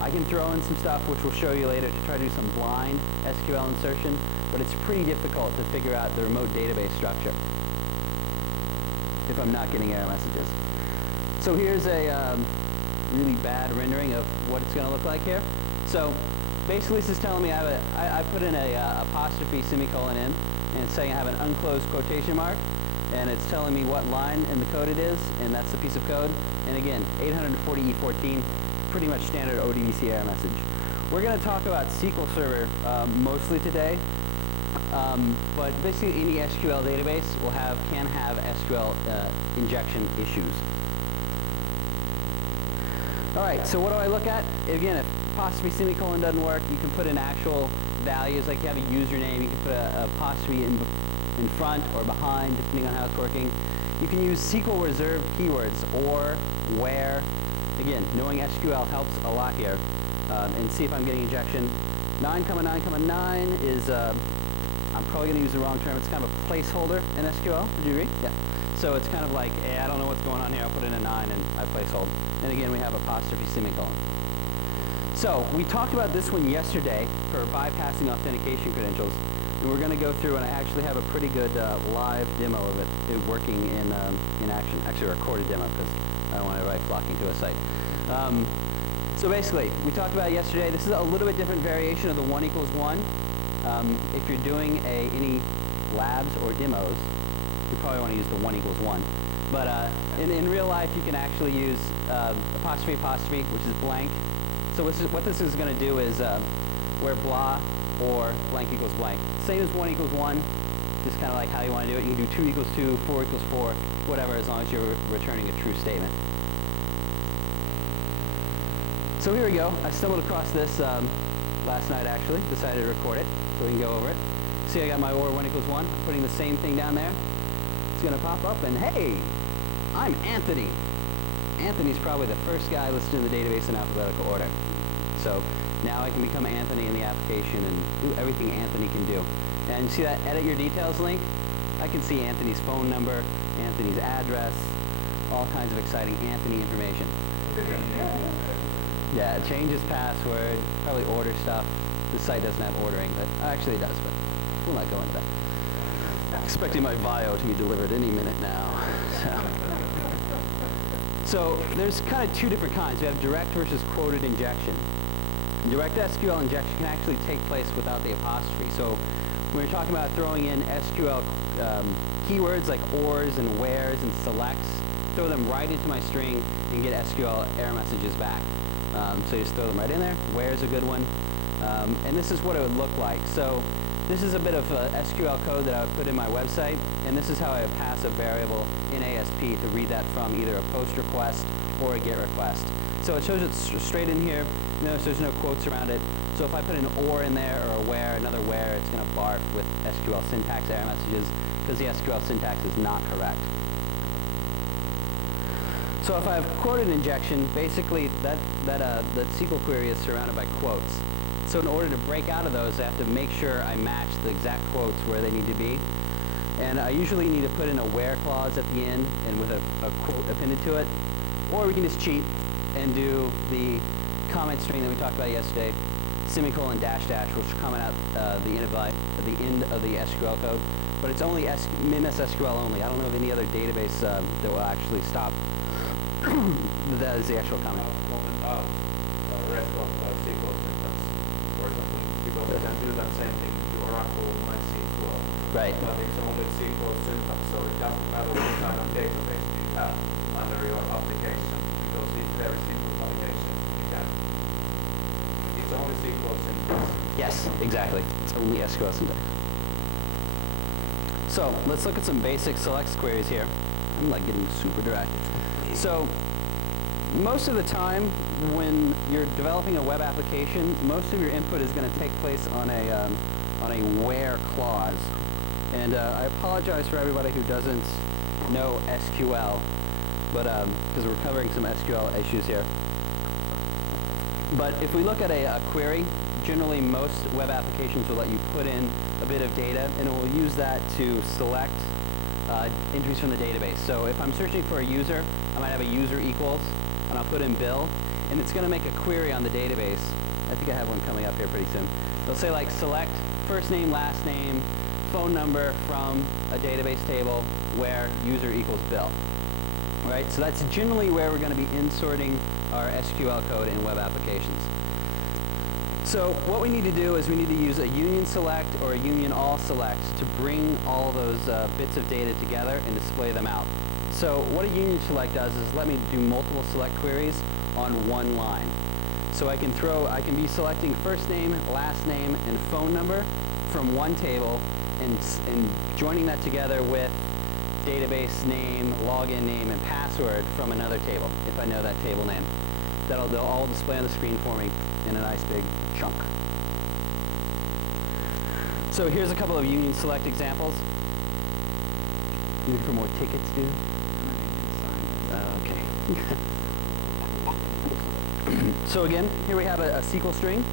I can throw in some stuff, which we'll show you later, to try to do some blind SQL insertion, but it's pretty difficult to figure out the remote database structure if I'm not getting error messages. So here's a really bad rendering of what it's going to look like here. So basically this is telling me I put in a apostrophe semicolon in, and it's saying I have an unclosed quotation mark, and it's telling me what line in the code it is, and that's the piece of code. And again, 840E14, pretty much standard ODBC error message. We're going to talk about SQL Server mostly today, but basically any SQL database can have SQL injection issues. All right, so what do I look at? Again, if apostrophe semicolon doesn't work, you can put in actual values, like you have a username, you can put an apostrophe in front or behind, depending on how it's working. You can use SQL reserved keywords, or, where, again, knowing SQL helps a lot here. And see if I'm getting injection. 9,9,9 is, I'm probably going to use the wrong term. It's kind of a placeholder in SQL. Would you agree? Yeah. So it's kind of like, hey, I don't know what's going on here. I'll put in a 9 and I placehold. And again, we have apostrophe semicolon. So we talked about this one yesterday for bypassing authentication credentials. And we're going to go through, and I actually have a pretty good live demo of it working in action. Actually, a recorded demo because I don't want everybody flocking to a site. So basically, we talked about it yesterday. This is a little bit different variation of the 1 equals 1. If you're doing any labs or demos, you probably want to use the 1 equals 1. But in real life, you can actually use apostrophe apostrophe, which is blank. So what this is going to do is where blah or blank equals blank. Same as 1 equals 1, just kind of like how you want to do it. You can do 2 equals 2, 4 equals 4, whatever, as long as you're returning a true statement. So here we go. I stumbled across this last night, actually. Decided to record it so we can go over it. See, I got my or 1 equals 1. I'm putting the same thing down there. It's going to pop up, and hey, I'm Anthony. Anthony's probably the first guy listed in the database in alphabetical order. So now I can become Anthony in the application and do everything Anthony can do. And you see that edit your details link? I can see Anthony's phone number, Anthony's address, all kinds of exciting Anthony information. Yeah, change his password, probably order stuff. The site doesn't have ordering, but actually it does, but we'll not go into that. Expecting my bio to be delivered any minute now. So there's kind of two different kinds. We have direct versus quoted injection. Direct SQL injection can actually take place without the apostrophe. So when you're talking about throwing in SQL keywords like ors and wheres and selects, throw them right into my string and get SQL error messages back. So you just throw them right in there. Where's a good one. And this is what it would look like. So this is a bit of SQL code that I would put in my website, and this is how I would pass a variable in ASP to read that from either a post request or a GET request. So it shows it straight in here. Notice there's no quotes around it. So if I put an or in there or a where, another where, it's going to barf with SQL syntax error messages because the SQL syntax is not correct. So if I have quoted injection, basically that SQL query is surrounded by quotes. So in order to break out of those, I have to make sure I match the exact quotes where they need to be. And I usually need to put in a where clause at the end and with a quote appended to it. Or we can just cheat and do the comment string that we talked about yesterday, semicolon dash dash, which will comment out the end of the SQL code. But it's only MS SQL only. I don't know of any other database that will actually stop. That is the actual comment. Rest of SQL syntax, for example, because you can do that same thing with Oracle MySQL. Right. But it's only SQL syntax, so it doesn't matter what kind of database you have under your application, because it's very simple application. You can. It's only SQL syntax. Yes, exactly. It's only SQL syntax. So let's look at some basic selects queries here. I'm like getting super direct. So most of the time when you're developing a web application, most of your input is going to take place on a where clause. And I apologize for everybody who doesn't know SQL, but because we're covering some SQL issues here. But if we look at a query, generally most web applications will let you put in a bit of data, and it will use that to select entries from the database. So if I'm searching for a user, I might have a user equals, and I'll put in Bill, and it's going to make a query on the database. I think I have one coming up here pretty soon. It'll say like select first name, last name, phone number from a database table where user equals Bill. All right, so that's generally where we're going to be inserting our SQL code in web applications. So what we need to do is we need to use a union select or a union all select to bring all those bits of data together and display them out. So what a union select does is let me do multiple select queries on one line. So I can be selecting first name, last name, and phone number from one table and joining that together with database name, login name, and password from another table, if I know that table name. They'll all display on the screen for me in a nice big chunk. So here's a couple of union select examples. You looking for more tickets, dude? Okay. So again, here we have a SQL string.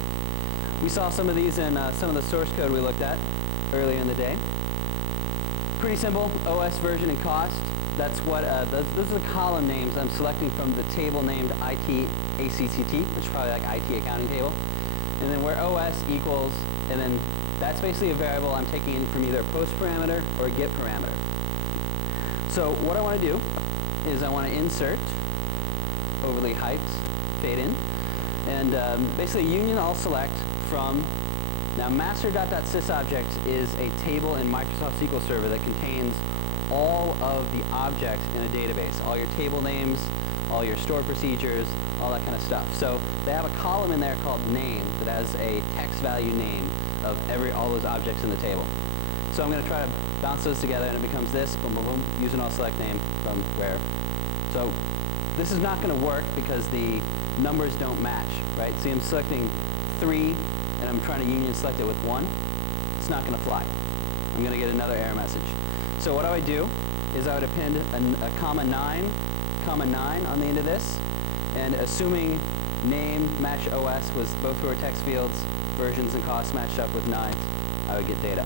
We saw some of these in some of the source code we looked at earlier in the day. Pretty simple, OS version and cost. That's what, those are the column names I'm selecting from the table named IT ACCT, which is probably like IT accounting table. And then where OS equals, and then that's basically a variable I'm taking in from either a post parameter or a get parameter. So what I want to do is I want to insert overly hyped fade in, and basically union all select from, now master.sysObject is a table in Microsoft SQL Server that contains all of the objects in a database, all your table names, all your store procedures, all that kind of stuff. So they have a column in there called name that has a text value name of all those objects in the table. So I'm going to try to bounce those together, and it becomes this, boom, boom, boom, using all select name from where. So this is not going to work because the numbers don't match, right? See, I'm selecting 3, and I'm trying to union select it with 1. It's not going to fly. I'm going to get another error message. So what I would do is I would append a comma 9 on the end of this, and assuming name match OS was both were text fields, versions and costs matched up with 9, I would get data.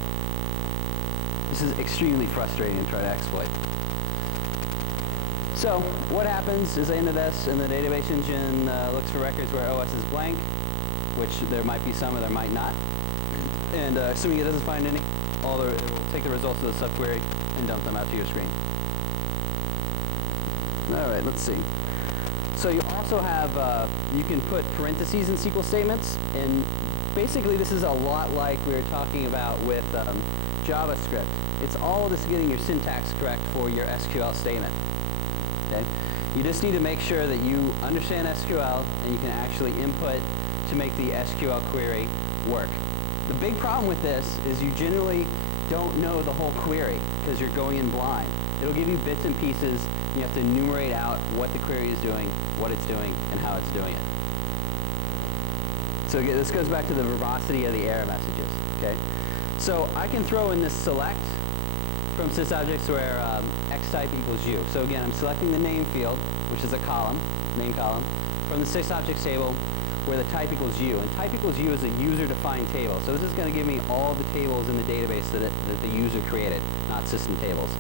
This is extremely frustrating to try to exploit. So what happens is I enter this, and the database engine looks for records where OS is blank, which there might be some or there might not. And assuming it doesn't find any, it will take the results of the subquery and dump them out to your screen. All right, let's see. So you also have, you can put parentheses in SQL statements, and basically this is a lot like we were talking about with JavaScript. It's all just getting your syntax correct for your SQL statement. Okay? You just need to make sure that you understand SQL and you can actually input to make the SQL query work. The big problem with this is you generally don't know the whole query because you're going in blind. It'll give you bits and pieces. You have to enumerate out what the query is doing, what it's doing, and how it's doing it. So again, this goes back to the verbosity of the error messages. Okay? So I can throw in this select from sysObjects where x type equals u. So again, I'm selecting the name field, which is a column, name column, from the sysObjects table where the type equals u. And type equals u is a user-defined table. So this is going to give me all the tables in the database that the user created, not system tables.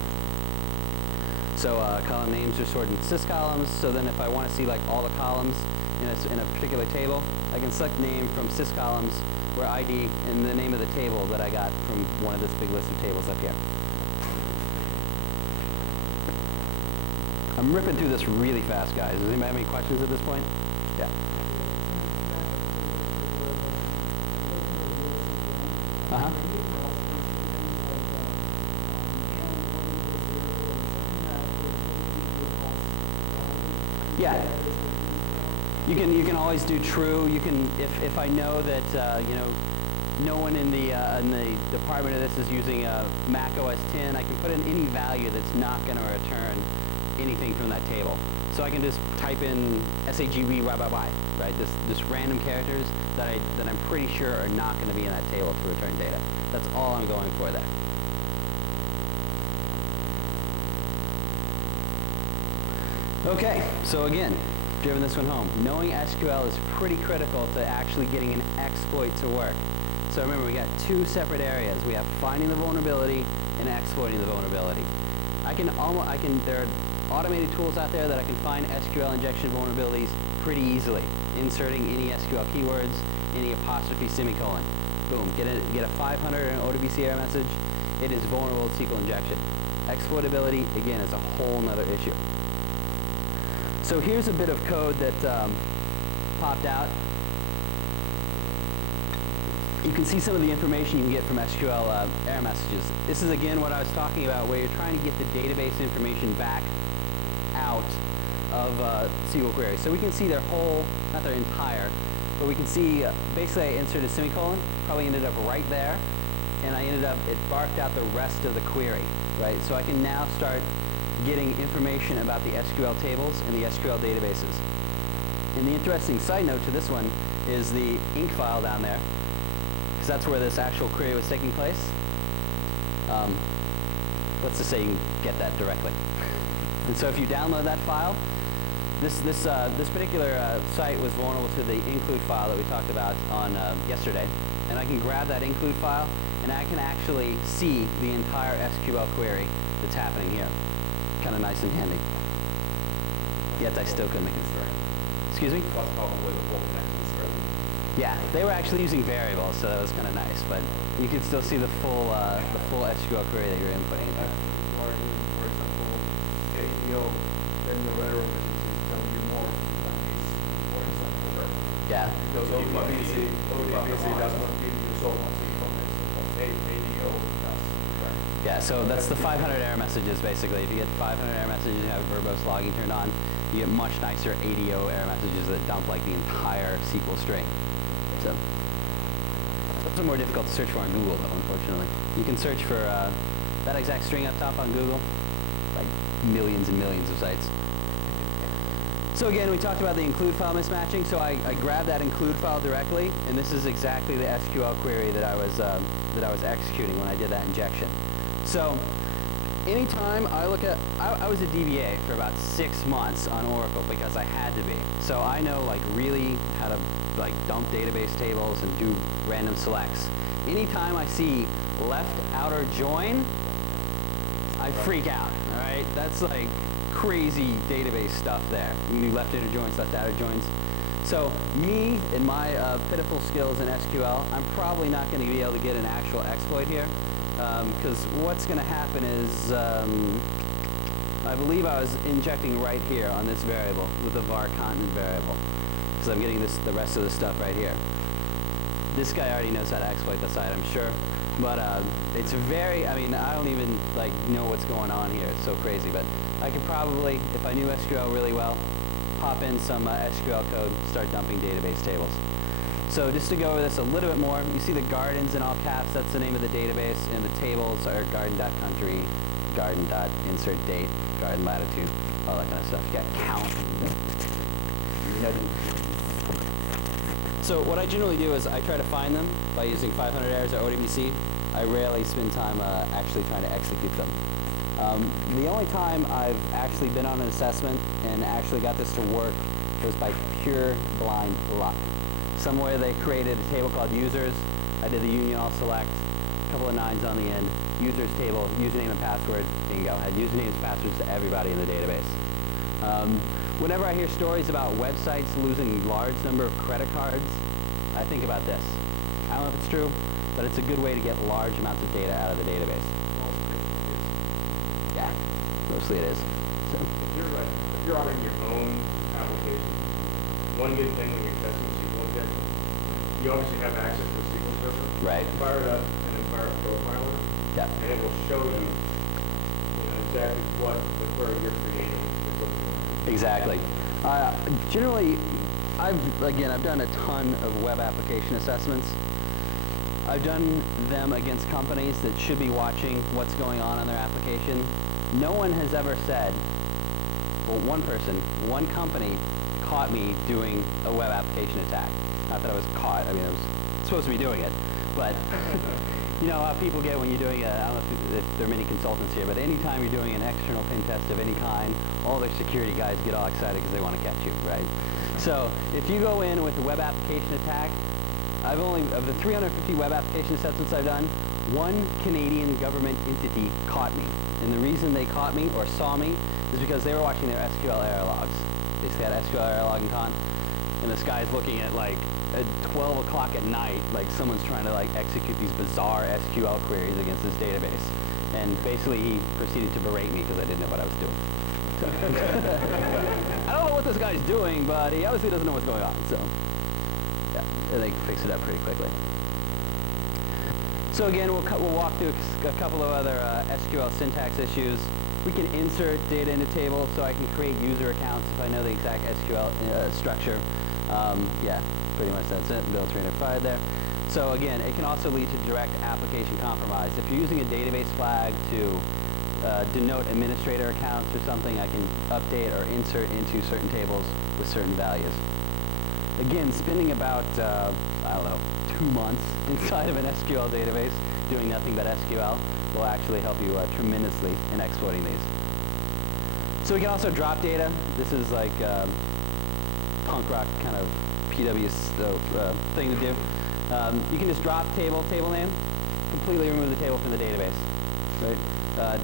So column names are stored in sys columns. So then if I want to see like all the columns in a particular table, I can select name from sys columns where ID and the name of the table that I got from one of this big list of tables up here. I'm ripping through this really fast, guys. Does anybody have any questions at this point? Yeah. Uh-huh. Yeah. You can always do true. You can if I know that you know, no one in the department of this is using Mac OS 10, I can put in any value that's not going to return anything from that table. So I can just type in SAGB y, right? Just random characters that I'm pretty sure are not going to be in that table to return data. That's all I'm going for there. Okay, so again, driven this one home. Knowing SQL is pretty critical to actually getting an exploit to work. So remember, we got two separate areas. We have finding the vulnerability and exploiting the vulnerability. There are automated tools out there that I can find SQL injection vulnerabilities pretty easily. Inserting any SQL keywords, any apostrophe semicolon. Boom, get a 500 and an OWC error message. It is vulnerable to SQL injection. Exploitability, again, is a whole nother issue. So here's a bit of code that popped out. You can see some of the information you can get from SQL error messages. This is again what I was talking about, where you're trying to get the database information back out of SQL queries. So we can see their whole, not their entire, but we can see basically I inserted a semicolon, probably ended up right there, and it barked out the rest of the query, right? So I can now start getting information about the SQL tables and the SQL databases. And the interesting side note to this one is the inc file down there, because that's where this actual query was taking place. Let's just say you can get that directly. And so if you download that file, This particular site was vulnerable to the include file that we talked about on yesterday, and I can grab that include file, and I can actually see the entire SQL query that's happening here. Kind of nice and handy. Yet I still couldn't make it. Excuse me? That's probably the whole connection string. Yeah, they were actually using variables, so that was kind of nice, but you can still see the full SQL query that you're inputting into. For example, ADO, then your error messages tell you more than this, for example. Yeah. Because ODBC does not give you so much information, but ADO does. Right? Yeah, so that's the 500 error messages, basically. If you get 500 error messages, you have verbose logging turned on, you get much nicer ADO error messages that dump like the entire SQL string. So those are more difficult to search for on Google, though, unfortunately. You can search for that exact string up top on Google, like millions and millions of sites. So again, we talked about the include file mismatching. So I grabbed that include file directly, and this is exactly the SQL query that I was executing when I did that injection. So anytime I look at, I was a DBA for about 6 months on Oracle because I had to be. So I know like really how to like dump database tables and do random selects. Anytime I see left outer join, I freak out, all right? That's like crazy database stuff there. You can do left inner joins, left outer joins. So me and my pitiful skills in SQL, I'm probably not going to be able to get an actual exploit here. Because what's going to happen is, I believe I was injecting right here on this variable with the var content variable, because I'm getting the rest of the stuff right here. This guy already knows how to exploit the site, I'm sure, but it's very, I mean, I don't even like know what's going on here. It's so crazy, but I could probably, if I knew SQL really well, pop in some SQL code, start dumping database tables. So just to go over this a little bit more, you see the gardens in all caps, that's the name of the database, and the tables are garden.country, garden.insertDate, garden latitude, all that kind of stuff. You got count. So what I generally do is I try to find them by using 500 errors or ODBC. I rarely spend time actually trying to execute them. The only time I've actually been on an assessment and actually got this to work was by pure blind luck. Somewhere they created a table called users. I did the union all select, a couple of 9s on the end, users table, username and password, bingo. I had usernames and passwords to everybody in the database. Whenever I hear stories about websites losing large number of credit cards, I think about this. I don't know if it's true, but it's a good way to get large amounts of data out of the database. Yeah, mostly it is. So. If you're running your own application, one good thing when you're testing SQL injection, you obviously have access to the SQL server. Right. Fire it up and then fire a profiler. Yeah. And it will show you, exactly what the query you're creating is looking like. Exactly. Generally, I've done a ton of web application assessments. I've done them against companies that should be watching what's going on in their application. No one has ever said, well, one company caught me doing a web application attack. Not that I was caught, I mean, I was supposed to be doing it, but you know how people get when you're doing I don't know if there are many consultants here, but anytime you're doing an external pen test of any kind, all their security guys get all excited because they want to catch you, right? So if you go in with a web application attack, of the 350 web application assessments I've done, one Canadian government entity caught me. And the reason they caught me or saw me is because they were watching their SQL error logs. They had SQL error logging con, and this guy's looking at like at 12 o'clock at night, like someone's trying to like execute these bizarre SQL queries against this database. And basically he proceeded to berate me because I didn't know what I was doing. I don't know what this guy's doing, but he obviously doesn't know what's going on, so yeah, they fixed it up pretty quickly. So again, we'll walk through a couple of other SQL syntax issues. We can insert data into tables, so I can create user accounts if I know the exact SQL structure. Yeah, pretty much that's it. Bill 305 there. So again, it can also lead to direct application compromise. If you're using a database flag to denote administrator accounts or something, I can update or insert into certain tables with certain values. Again, spending about, I don't know, 2 months inside of an SQL database doing nothing but SQL will actually help you tremendously in exploiting these. So we can also drop data. This is like punk rock kind of PW thing to do. You can just drop table name, completely remove the table from the database. Right?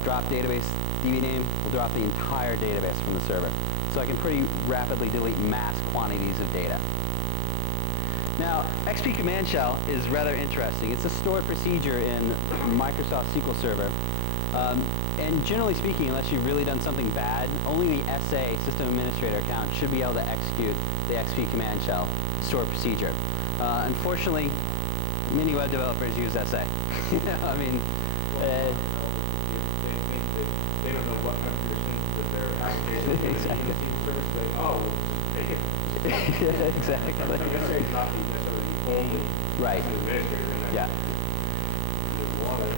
Drop database DB name will drop the entire database from the server. So I can pretty rapidly delete mass quantities of data. Now, XP command shell is rather interesting. It's a stored procedure in Microsoft SQL Server. And generally speaking, unless you've really done something bad, only the SA, System Administrator account, should be able to execute the XP command shell stored procedure. Unfortunately, many web developers use SA. I mean, they don't know what contributions that their application exactly. SQL Server, so they, oh, we'll just take it. Exactly. I guess it's not necessarily the only Right. system administrator in that. Yeah. There's a lot of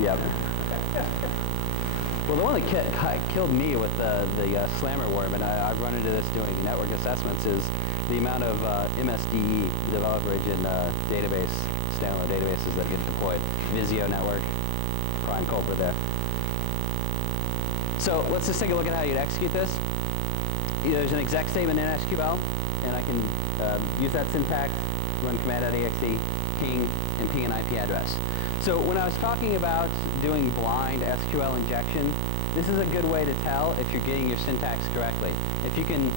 Yep. Well, the one that killed me with the Slammer worm, and I've run into this doing network assessments, is the amount of MSDE, developer agent database, standalone databases that get deployed. Visio network, prime culprit there. So let's just take a look at how you'd execute this. There's an exec statement in SQL, and I can use that syntax, run command.exe, ping, and ping an IP address. So when I was talking about doing blind SQL injection, this is a good way to tell if you're getting your syntax correctly. If you can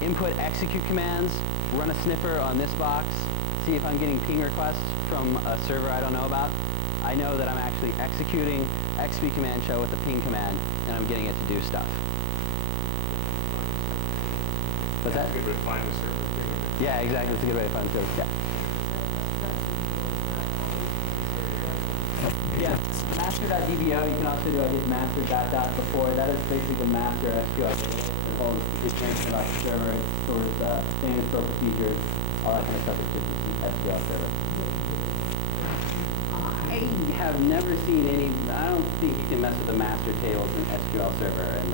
input execute commands, run a sniffer on this box, see if I'm getting ping requests from a server I don't know about, I know that I'm actually executing XP command shell with the ping command, and I'm getting it to do stuff. What's that? It's a good way to find the server too. Yeah, exactly. It's a good way to find the service. Yeah. Yeah, master.dbo, you can also do master dot before. That is basically the master SQL. It holds information about the server, it stores standard store procedures, all that kind of stuff. It's just an SQL server. I have never seen any, I don't think you can mess with the master tables in SQL server. And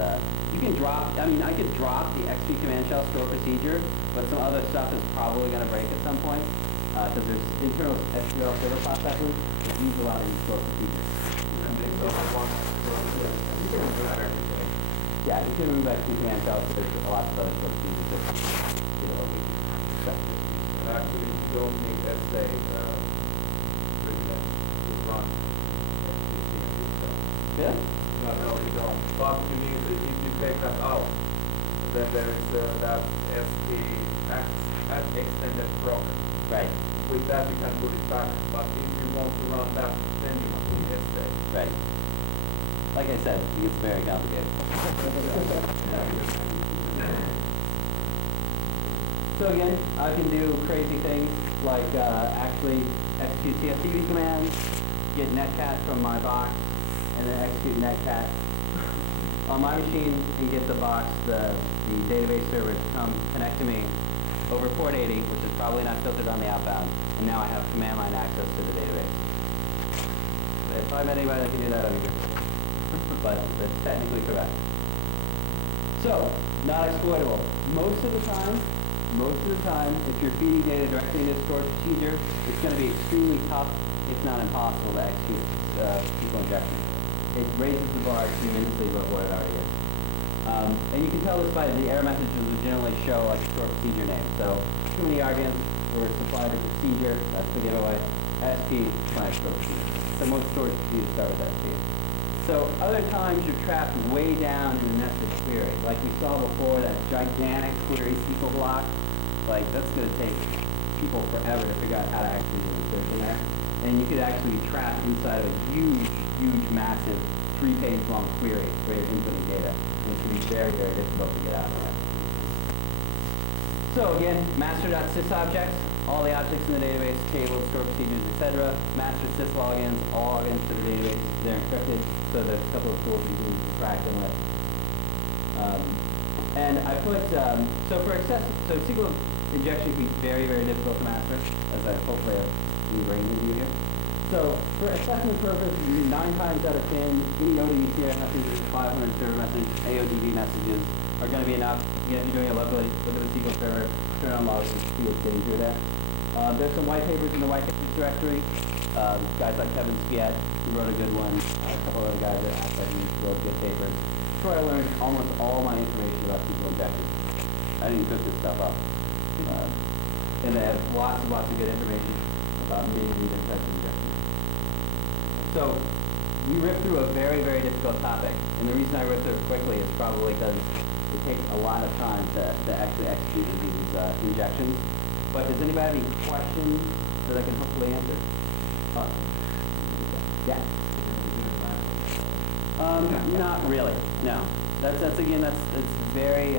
you can drop, I mean, I could drop the XP command shell store procedure, but some other stuff is probably going to break at some point. Because there's internal SQL server processes that use a lot of these store procedures. Yeah, you can remove that command shell, so there's lots of other store procedures that get a little weak. Actually, you don't need SA privilege to run. Yeah? No, you don't. But you need, if you take that out, then there is that SP extended proc. Right. With that you can put it back, but if you want to run that, then you must need SA. Right. Like I said, it gets very complicated. So again, I can do crazy things like actually execute CSTV commands, get netcat from my box, and then execute netcat on my machine and get the box, the database server to come connect to me over port 80, which is probably not filtered on the outbound, and now I have command line access to the database. If I met anybody that can do that, I'd be good. But that's technically correct. So, not exploitable. Most of the time, if you're feeding data directly into a stored procedure, it's going to be extremely tough, if not impossible, to execute SQL injection. It raises the bar tremendously above what it already is. And you can tell this by the error messages will generally show like a store procedure name. So too many arguments were supplied a procedure, that's the giveaway, SP slash store procedure. So most storage procedures start with SP. So other times you're trapped way down in the nested query. Like we saw before, that gigantic query SQL block, like that's going to take people forever to figure out how to actually do insertion there. And you could actually be trapped inside of a huge, massive 3-page long query where you're inputting data, which can be very, very difficult to get out of. So again, master.sys all the objects in the database, tables, store procedures, etc. Master sys logins, all logins to the database, they're encrypted, so there's a couple of tools you can crack them with. And I put, so SQL injection can be very, very difficult to master, as I hopefully have ingrained in you here. So for assessment purposes, 9 times out of 10, any ODBCR message, 500 server message, AODB messages are going to be enough. Again, if you're doing it locally, look at the SQL server, turn on logs, and see what's getting through there. There's some white papers in the white papers directory. Guys like Kevin Spiet, who wrote a good one. A couple other guys at Asset wrote good papers. where I learned almost all my information about SQL injection. I didn't cook this stuff up. And they have lots and lots of good information about many different types of injections. So we ripped through a very, very difficult topic. And the reason I ripped through it quickly is probably because it takes a lot of time to actually execute these injections. But does anybody have any questions that I can hopefully answer? Yeah. Not really. No. That's again. It's very.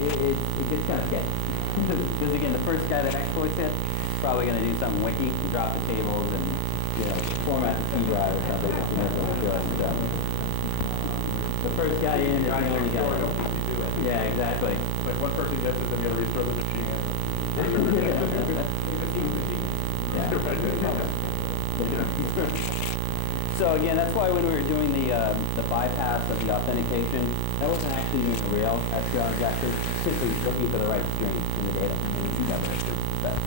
It gets kind of sketchy. Because again, the first guy that exploits it is probably going to do something wiki and drop the tables and format the C drive or something. The first guy in is the only guy. Yeah, exactly. Like one person gets it, then you got to restore the machine. So again, that's why when we were doing the bypass of the authentication, that wasn't actually doing a real SQL injection, simply looking for the right string in the data. And we see that that's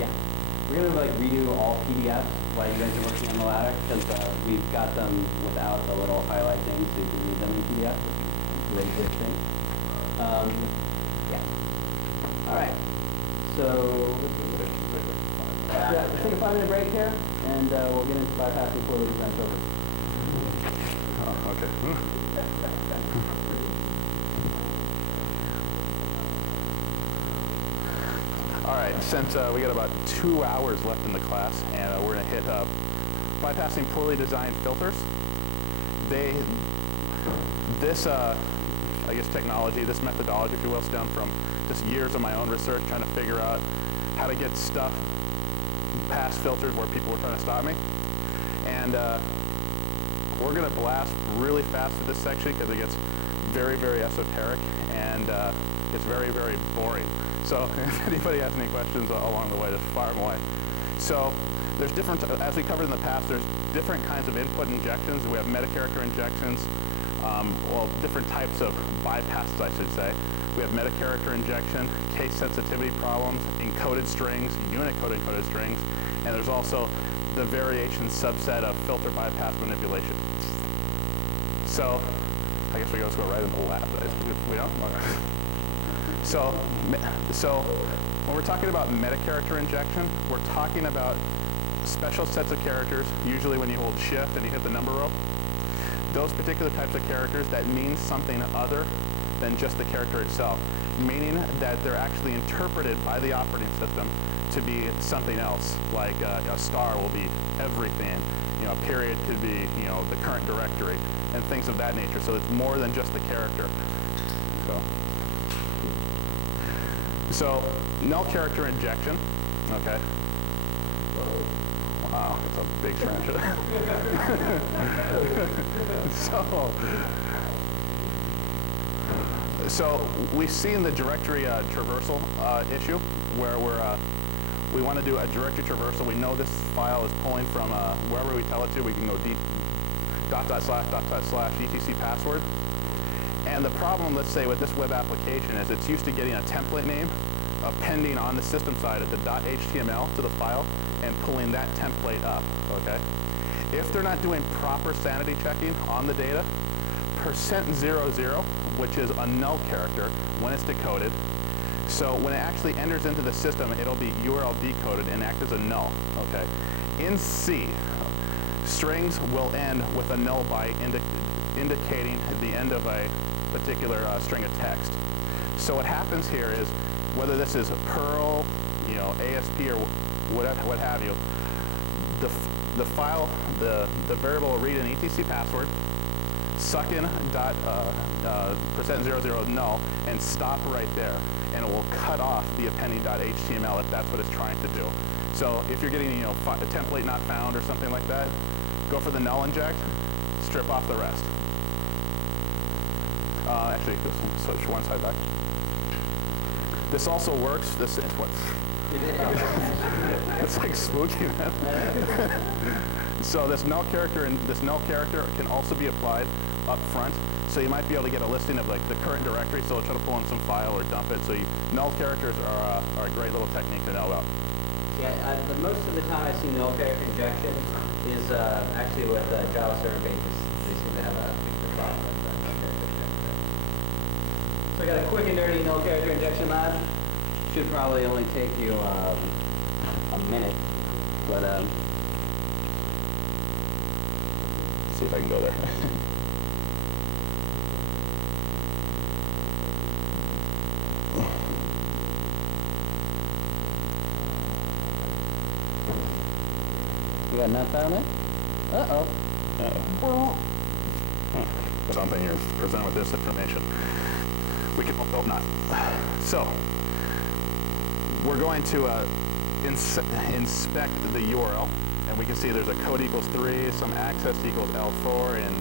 yeah. We're going to like redo all PDFs while you guys are working on the ladder, because we've got them without the little highlight things, so you can read them in PDF, which is a great, good thing. Yeah. All right. So let's take a 5-minute break here, and we'll get into bypassing poorly designed filters. Oh, okay. All right, since we got about 2 hours left in the class, and we're going to hit bypassing poorly designed filters. I guess technology, this methodology, if you will, stemmed from just years of my own research trying to figure out how to get stuff past filters where people were trying to stop me. And we're going to blast really fast through this section because it gets very, very esoteric and it's very, very boring. So if anybody has any questions along the way, just fire them away. So there's different, as we covered in the past, there's different kinds of input injections. We have meta-character injections, well, different types of bypasses, I should say. We have meta-character injection, case sensitivity problems, encoded strings, unit-code encoded strings, and there's also the variation subset of filter bypass manipulation. So I guess we just go right in the lab. We don't? Okay. So when we're talking about meta-character injection, we're talking about special sets of characters, usually when you hold shift and you hit the number row. Those particular types of characters that mean something other than just the character itself, meaning that they're actually interpreted by the operating system to be something else, like a star will be everything, a period could be the current directory, and things of that nature. So it's more than just the character. So null character injection, okay. Wow, that's a big trench. So we've seen the directory traversal issue, where we want to do a directory traversal. We know this file is pulling from wherever we tell it to. We can go // etc password. And the problem, let's say, with this web application is it's used to getting a template name appending on the system side at the .html to the file and pulling that template up, okay? If they're not doing proper sanity checking on the data, %00, which is a null character when it's decoded, so when it actually enters into the system, it'll be URL decoded and act as a null, okay? In C, strings will end with a null byte indicating the end of a particular string of text. So what happens here is, whether this is Perl, ASP or what have you, the file, the variable will read an etc password, suck in %00 null, and stop right there, and it will cut off the appending .html if that's what it's trying to do. So if you're getting a template not found or something like that, go for the null inject, strip off the rest. Actually, just switch one side back. This also works. This is what? It's like spooky, man. So this null character can also be applied up front. So you might be able to get a listing of like the current directory. So it'll try to pull in some file or dump it. So null characters are a great little technique to know about. Yeah, most of the time I see null character injection is actually with Java server pages. They seem to have a big problem with null character injection. So I got a quick and dirty null character injection lab. Should probably only take you a minute, but see if I can go there. you got enough out of it? Uh-oh. Uh-oh. Something you're presented with this information. We can hope not. So, we're going to inspect the URL, and we can see there's a code equals 3, some access equals L4, and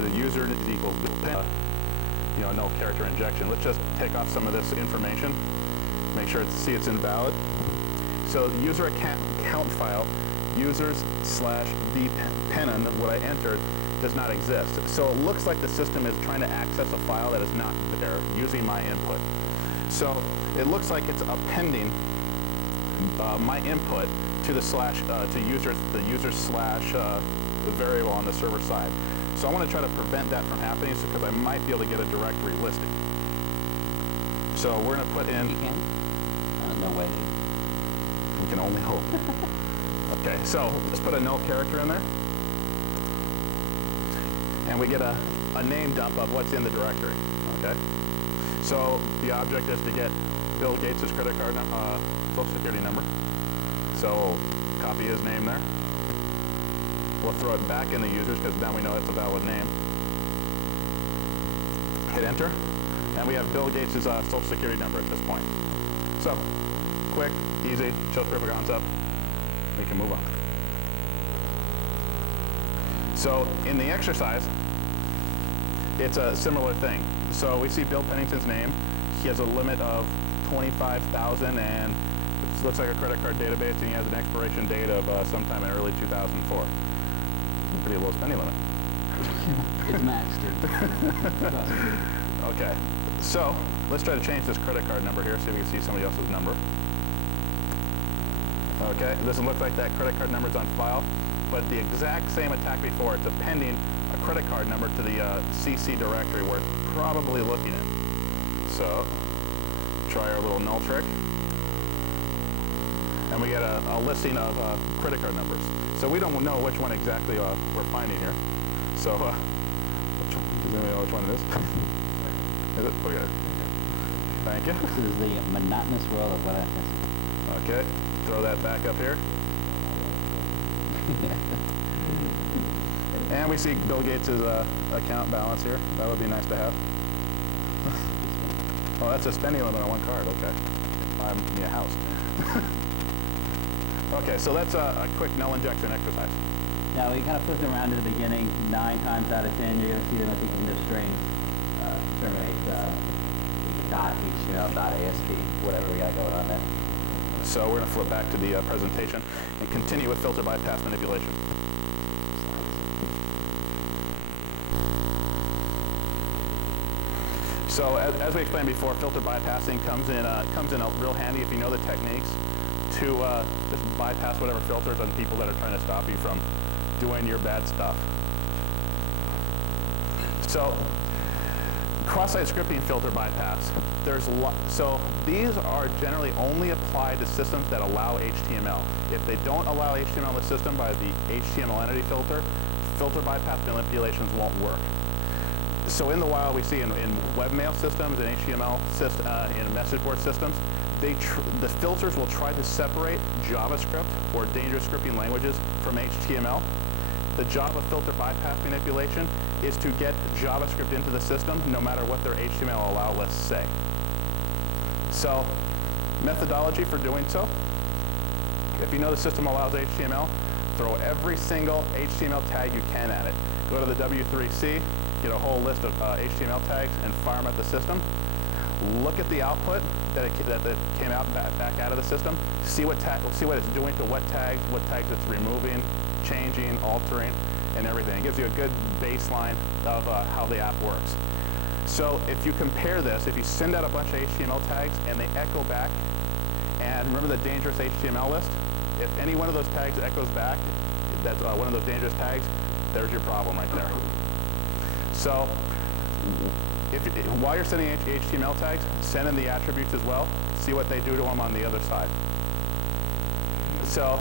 the user is equals pin. You know, no character injection. Let's just take off some of this information, make sure see it's invalid. So the user account file, users/dependent, what I entered, does not exist. So it looks like the system is trying to access a file that is not there using my input. So it looks like it's appending my input to the user slash the variable on the server side. So I want to try to prevent that from happening because I might be able to get a directory listing. So we're going to put in. You can? No way. We can only hope. Okay, so let's put a null character in there. And we get a name dump of what's in the directory, okay? So the object is to get Bill Gates' credit card social security number. So copy his name there. We'll throw it back in the users because now we know it's a valid name. Hit enter. And we have Bill Gates' social security number at this point. So quick, easy, shows proof of concept. We can move on. So in the exercise, it's a similar thing. So we see Bill Pennington's name. He has a limit of 25,000, and it looks like a credit card database, and he has an expiration date of sometime in early 2004. Pretty low spending limit. It's maxed, dude. Okay, so let's try to change this credit card number here, see if we can see somebody else's number. Okay, it doesn't look like that credit card number is on file, but the exact same attack before, it's appending a credit card number to the CC directory we're probably looking at. So, try our little null trick. And we get a listing of credit card numbers. So we don't know which one exactly we're finding here. So, which one? Does anybody know which one it is? Is it? Okay. Thank you. This is the monotonous world of what I think. Okay, throw that back up here. And we see Bill Gates' account balance here. That would be nice to have. Oh, that's a spending limit on one card. Okay. Buy me a house. Okay, so that's a quick null injection exercise. Now, we kind of flip around to the beginning. 9 times out of 10, you're going to see them at the end of strings. Terminate .html, .asp, whatever we got going on there. So we're going to flip back to the presentation and continue with filter bypass manipulation. So as we explained before, filter bypassing comes in real handy if you know the techniques to just bypass whatever filters on people that are trying to stop you from doing your bad stuff. So cross-site scripting filter bypass. So these are generally only applied to systems that allow HTML. If they don't allow HTML in the system by the HTML entity filter, filter bypass manipulations won't work. So in the wild, we see in webmail systems and HTML in message board systems, the filters will try to separate JavaScript or dangerous scripting languages from HTML. The job of filter bypass manipulation is to get JavaScript into the system no matter what their HTML allow lists say. So methodology for doing so, if you know the system allows HTML, throw every single HTML tag you can at it. Go to the W3C, get a whole list of HTML tags and fire them at the system. Look at the output that came out back out of the system. See what it's doing to what tags it's removing, changing, altering, and everything. It gives you a good baseline of how the app works. So if you compare this, if you send out a bunch of HTML tags and they echo back, and remember the dangerous HTML list? If any one of those tags echoes back, that's one of those dangerous tags, there's your problem right there. So while you're sending HTML tags, send in the attributes as well. See what they do to them on the other side. So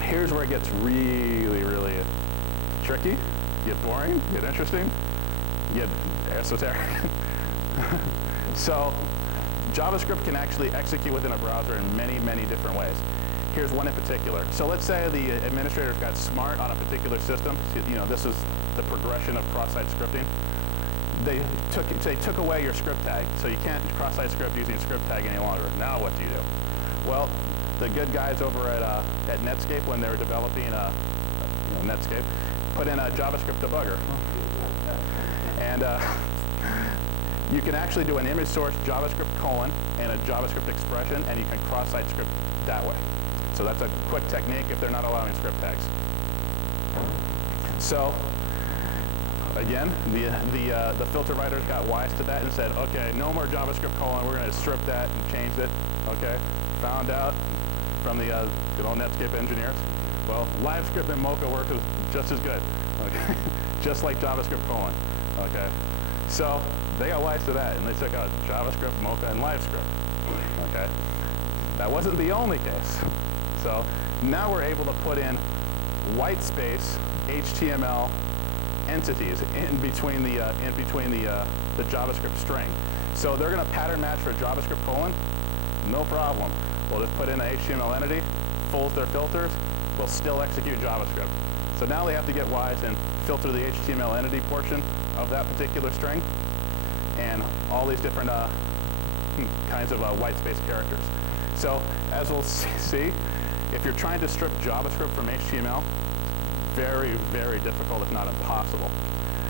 here's where it gets really, really tricky, get boring, get interesting, get esoteric. So JavaScript can actually execute within a browser in many, many different ways. Here's one in particular. So let's say the administrators got smart on a particular system. You know, this is the progression of cross-site scripting. They took away your script tag, so you can't cross-site script using script tag any longer. Now what do you do? Well, the good guys over at Netscape, when they were developing Netscape, put in a JavaScript debugger. And you can actually do an image source JavaScript colon and a JavaScript expression, and you can cross-site script that way. So that's a quick technique if they're not allowing script tags. So again, the filter writers got wise to that and said, okay, no more JavaScript colon, we're going to strip that and change it, okay? Found out from the good old Netscape engineers, well, LiveScript and Mocha work just as good, okay? Just like JavaScript colon, okay? So they got wise to that, and they took out JavaScript, Mocha, and LiveScript, okay? That wasn't the only case. So now we're able to put in white space HTML entities in between the JavaScript string. So they're going to pattern match for JavaScript colon, no problem. We'll just put in an HTML entity, fulls their filters, we'll still execute JavaScript. So now they have to get wise and filter the HTML entity portion of that particular string and all these different kinds of white space characters. So as we'll see, if you're trying to strip JavaScript from HTML, very, very difficult, if not impossible.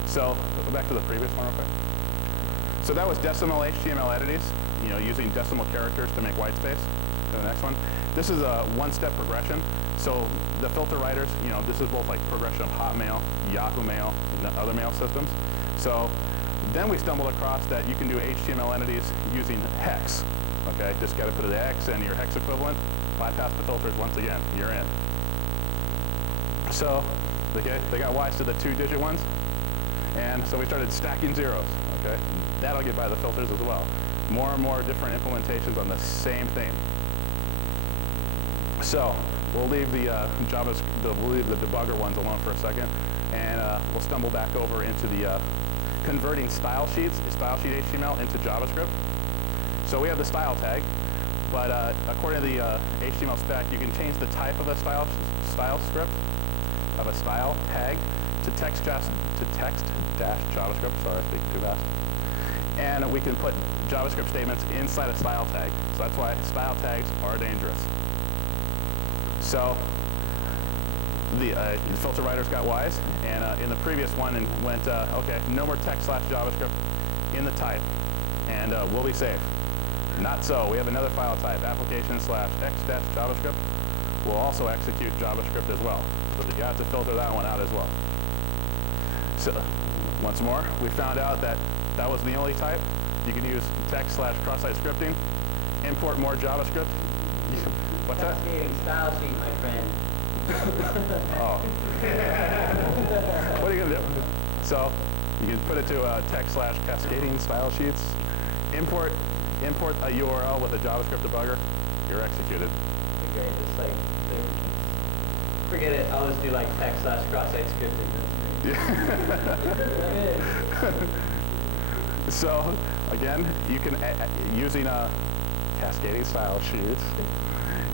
So go back to the previous one real quick. So that was decimal HTML entities, you know, using decimal characters to make white space. To the next one. This is a one-step progression. So the filter writers, you know, this is both like progression of Hotmail, Yahoo Mail, and other mail systems. So then we stumbled across that you can do HTML entities using hex. Okay, just got to put an X and your hex equivalent, bypass the filters once again, you're in. So they got wise to the 2-digit ones, and so we started stacking zeros, okay? That'll get by the filters as well. More and more different implementations on the same thing. So we'll leave the debugger ones alone for a second, and we'll stumble back over into the converting style sheet HTML into JavaScript. So we have the style tag, but according to the HTML spec, you can change the type of a style script, of a style tag, to text dash JavaScript. Sorry, I speak too fast. And we can put JavaScript statements inside a style tag. So that's why style tags are dangerous. So the filter writers got wise, and in the previous one went, okay, no more text slash JavaScript in the type, and we'll be safe. Not so. We have another file type, application slash x-JavaScript. We'll also execute JavaScript as well. So you have to filter that one out as well. So once more, we found out that that was the only type. You can use text slash cross-site scripting, import more JavaScript. What's that? Cascading style sheet, my friend. Oh. What are you going to do? So you can put it to text slash cascading style sheets, import a URL with a JavaScript debugger, you're executed. Okay, just like, forget it, I'll just do like text slash cross-site scripting. So again, you can, using cascading style sheets,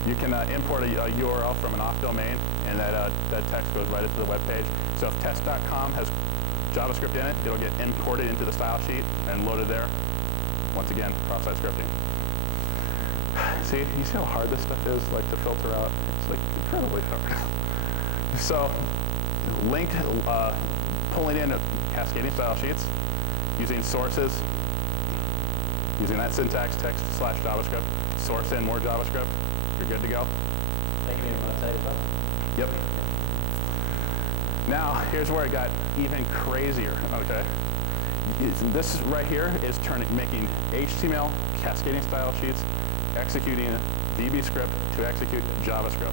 you can import a URL from an off domain, and that text goes right into the web page. So if test.com has JavaScript in it, it'll get imported into the style sheet and loaded there. Once again, cross-site scripting. See, you see how hard this stuff is, like to filter out? It's like incredibly hard. So, pulling in cascading style sheets, using sources, using that syntax, text slash JavaScript, source in more JavaScript, you're good to go. Thank you very much. Yep. Now, here's where it got even crazier, okay? This right here is making HTML cascading style sheets, executing DB script to execute JavaScript.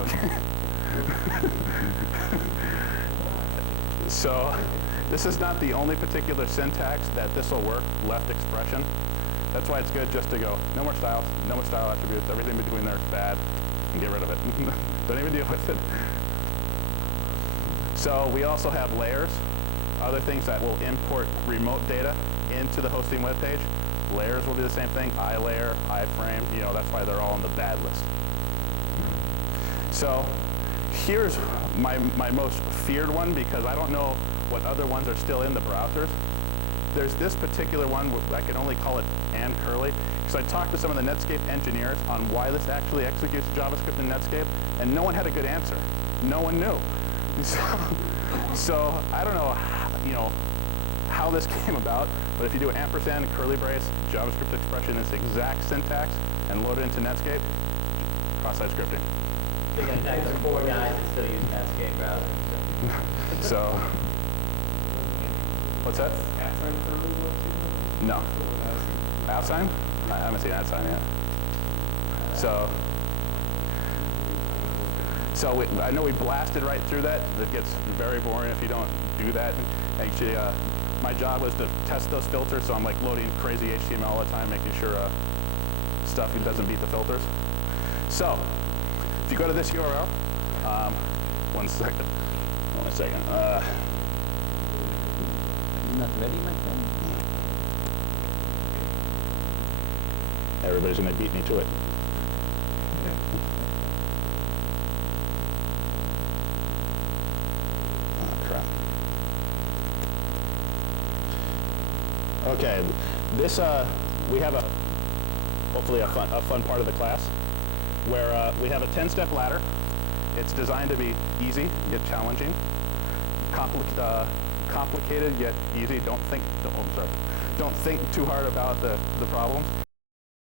Okay. So this is not the only particular syntax that this will work, left expression. That's why it's good just to go, no more styles, no more style attributes, everything between there is bad, and get rid of it. Don't even deal with it. So we also have layers, other things that will import remote data into the hosting web page. Layers will do the same thing, iLayer, iframe, you know, that's why they're all on the bad list. So here's my most feared one, because I don't know what other ones are still in the browsers. There's this particular one, I can only call it and curly, because I talked to some of the Netscape engineers on why this actually executes JavaScript in Netscape, and no one had a good answer. No one knew. So I don't know, you know, how this came about, but if you do ampersand, curly brace, JavaScript expression, this exact syntax, and load it into Netscape, cross-site scripting. So you got the 4 guys that still use Netscape browsers. So, what's that? No. @sign? I haven't seen @sign yet. So I know we blasted right through that. It gets very boring if you don't do that. Actually, my job was to test those filters, so I'm like loading crazy HTML all the time, making sure stuff doesn't beat the filters. So, if you go to this URL, one second. Not ready, my friend? Everybody's going to beat me to it. Oh, crap. Okay, this, we have hopefully a fun part of the class where we have a 10-step ladder. It's designed to be easy yet challenging, complicated yet easy. Don't think too hard about the problems.